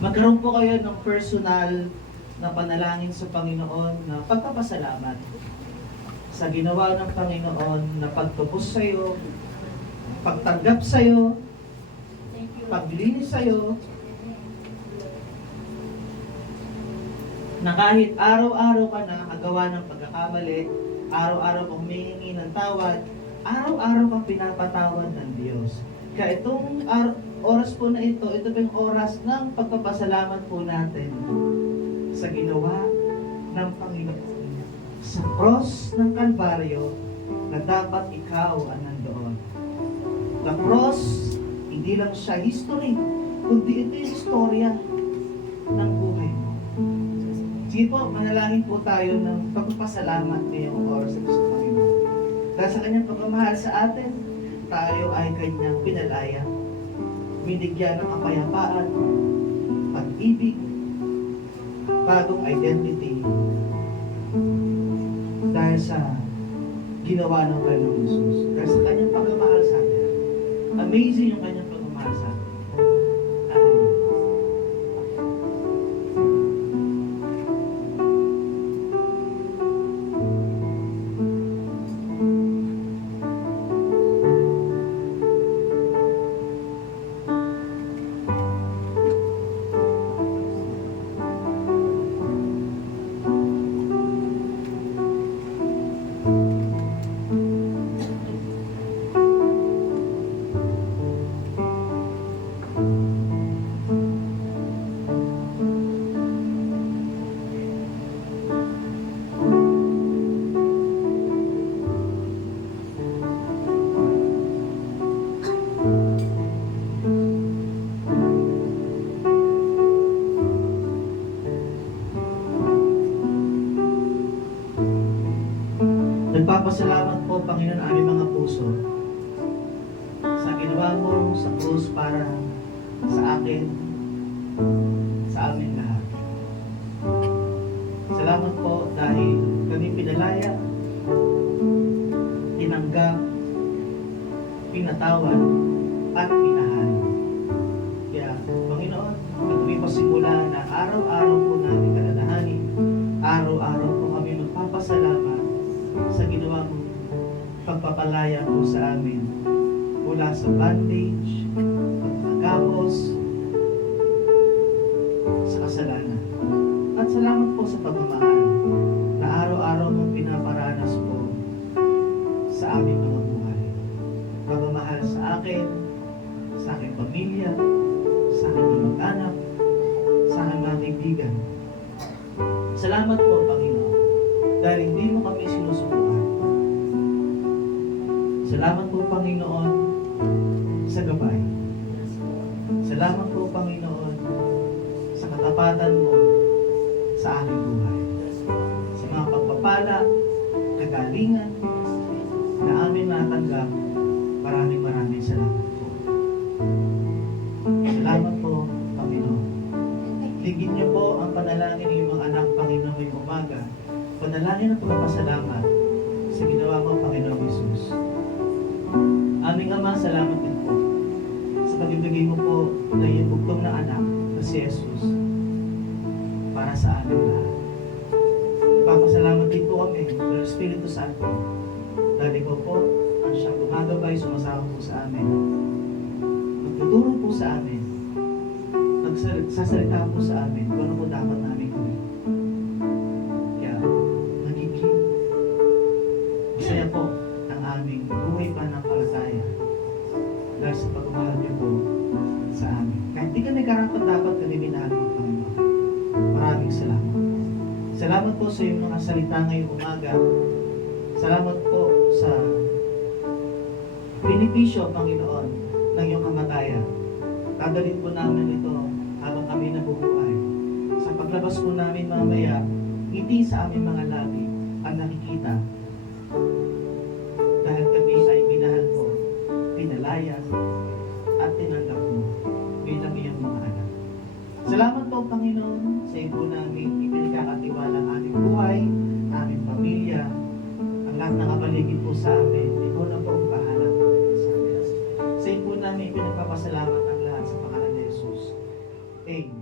Magkaroon po kayo ng personal na panalangin sa Panginoon na pagpapasalamat sa ginawa ng Panginoon na pagtubos sa iyo, pagtanggap sa iyo, paglinis sa iyo, na kahit araw-araw ka nakagawa ng pagkakamali, araw-araw kang humihingi ng tawad, araw-araw kang pinapatawad ng Diyos. Kaya itong oras po na ito po yung oras ng pagpapasalamat po natin sa ginawa ng Panginoon sa cross ng Kalbaryo na dapat ikaw ang nandoon. The cross, hindi lang siya history, kundi ito yung istorya ng buhay mo. Sige po, manalangin po tayo ng pagpapasalamat ngayong oras sa Gusto Panginoon. Dahil sa kanyang pagmamahal sa atin, tayo ay kanyang pinalaya, binigyan ng kapayapaan, pag-ibig, bagong identity, dahil sa ginawa ng Panginoon Jesus. Dahil sa kanyang pagmamahal sa atin. Amazing yung kanyang pagmamahal sa atin. Hallelujah. Nagpapasalamat po, Panginoon, aming mga puso sa ginawa mo sa krus para sa akin, sa amin lahat. Salamat po dahil kami pinalaya, tinanggap, pinatawad, at pinahal. Kaya, Panginoon, kami pasimula na araw-araw po namin kalalahanin, araw-araw po kami magpapasalamat sa ginawa mo pagpapalaya po sa amin mula sa bondage, pagkagapos, sa kasalanan. At salamat po sa pagmamahal na araw-araw mong pinaparanas po sa aming mga buhay. Pagmamahal sa akin, sa aking pamilya, sa aking mga mag-anak, sa aking mga kaibigan. Salamat po, Panginoon, dahil hindi mo kami sinusubukan. Salamat po, Panginoon, sa gabay. Salamat po, Panginoon, sa katapatan mo sa aking buhay. Sa mga pagpapala, kagalingan na amin natanggap, maraming salamat po. Salamat po, Panginoon. Ligin niyo po ang panalangin ng iyong mga anak, Panginoon, ngayong umaga. Panalangin ng pagpapasalamat sa ginawa mo, Panginoong Jesus. Aming Ama, salamat din po sa pagbibigay mo po na iyong bugtong na anak na si Jesus para sa amin lahat. Papasalamat din po kami ng Espiritu Santo dahil ikaw po ang siyang gumagabay, sumasama po sa amin, nagtuturo po sa amin, nagsasalita po sa amin kung ano po dapat namin gawin. Masaya po ang aming buhay pananampalataya dahil sa pagmamahal niyo po sa amin. Kahit di kami karapat dapat kami minahal po, Panginoon. Maraming salamat. Salamat po sa iyong mga salita ngayong umaga. Salamat po sa benepisyo, Panginoon, ng iyong kamatayan. Dadalhin po namin ito habang kami nabubuhay. Sa paglabas po namin mamaya, ngiti sa aming mga labi ang nakikita dahil kami ay minahal mo, pinalaya, at tinanggap mo bilang iyong mga anak. Salamat po, Panginoon, sa iyo namin ipinagkakatiwala ang aming buhay, aming pamilya, ang lahat ng kapaligid po sa amin. Ikaw na po ang bahala sa amin. Sa iyo namin ipinagpapasalamat ang lahat sa pangalan ni Jesus. Amen.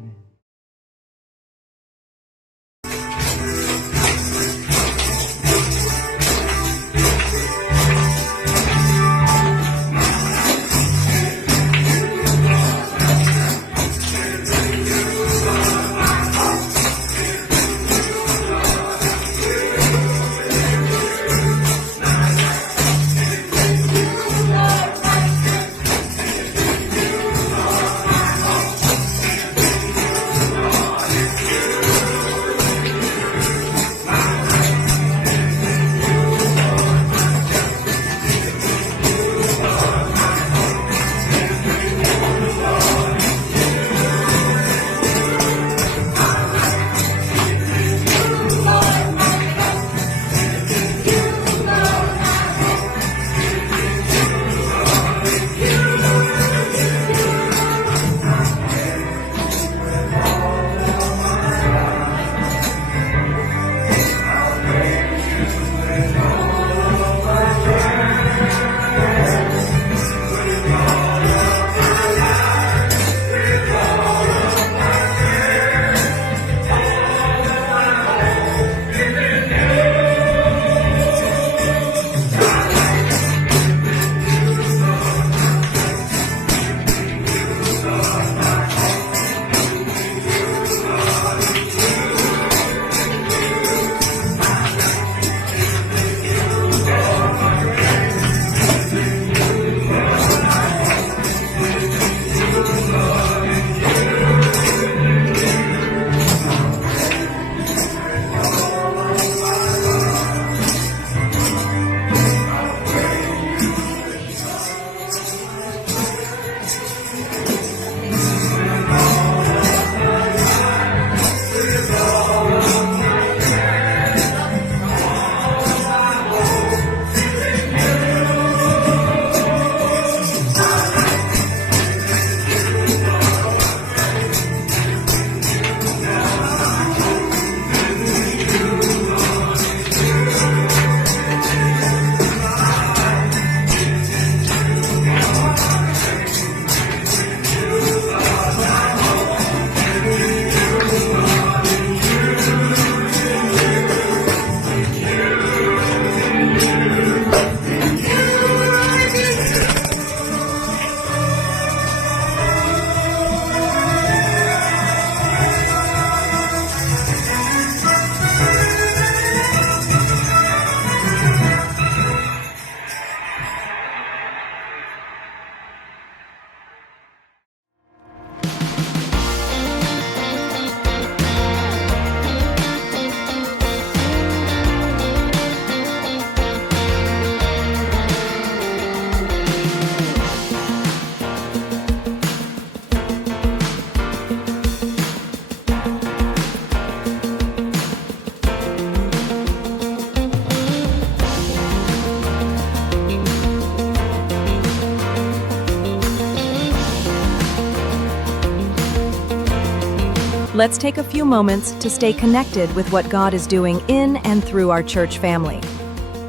let's take a few moments to stay connected with what God is doing in and through our church family.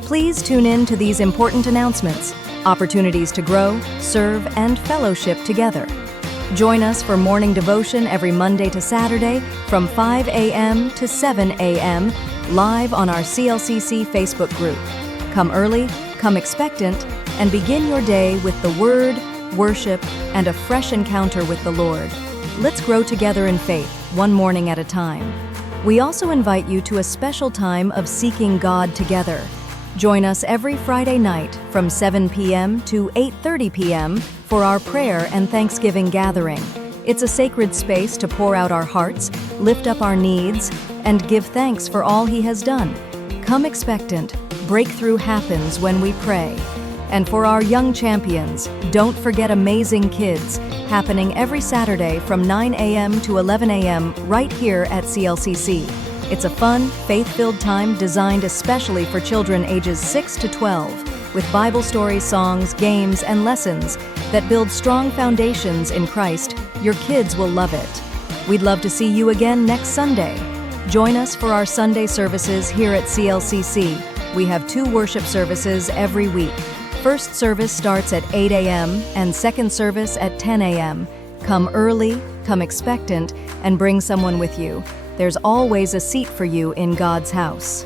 Please tune in to these important announcements, opportunities to grow, serve, and fellowship together. Join us for morning devotion every Monday to Saturday from 5 a.m. to 7 a.m. live on our CLCC Facebook group. Come early, come expectant, and begin your day with the Word, worship, and a fresh encounter with the Lord. Let's grow together in faith, one morning at a time. We also invite you to a special time of seeking God together. Join us every Friday night from 7 p.m. to 8:30 p.m. for our prayer and Thanksgiving gathering. It's a sacred space to pour out our hearts, lift up our needs, and give thanks for all He has done. Come expectant. Breakthrough happens when we pray. And for our young champions, don't forget Amazing Kids, happening every Saturday from 9 a.m. to 11 a.m. right here at CLCC. It's a fun, faith-filled time designed especially for children ages 6 to 12, with Bible stories, songs, games, and lessons that build strong foundations in Christ. Your kids will love it. We'd love to see you again next Sunday. Join us for our Sunday services here at CLCC. We have 2 worship services every week. First service starts at 8 a.m. and second service at 10 a.m. Come early, come expectant, and bring someone with you. There's always a seat for you in God's house.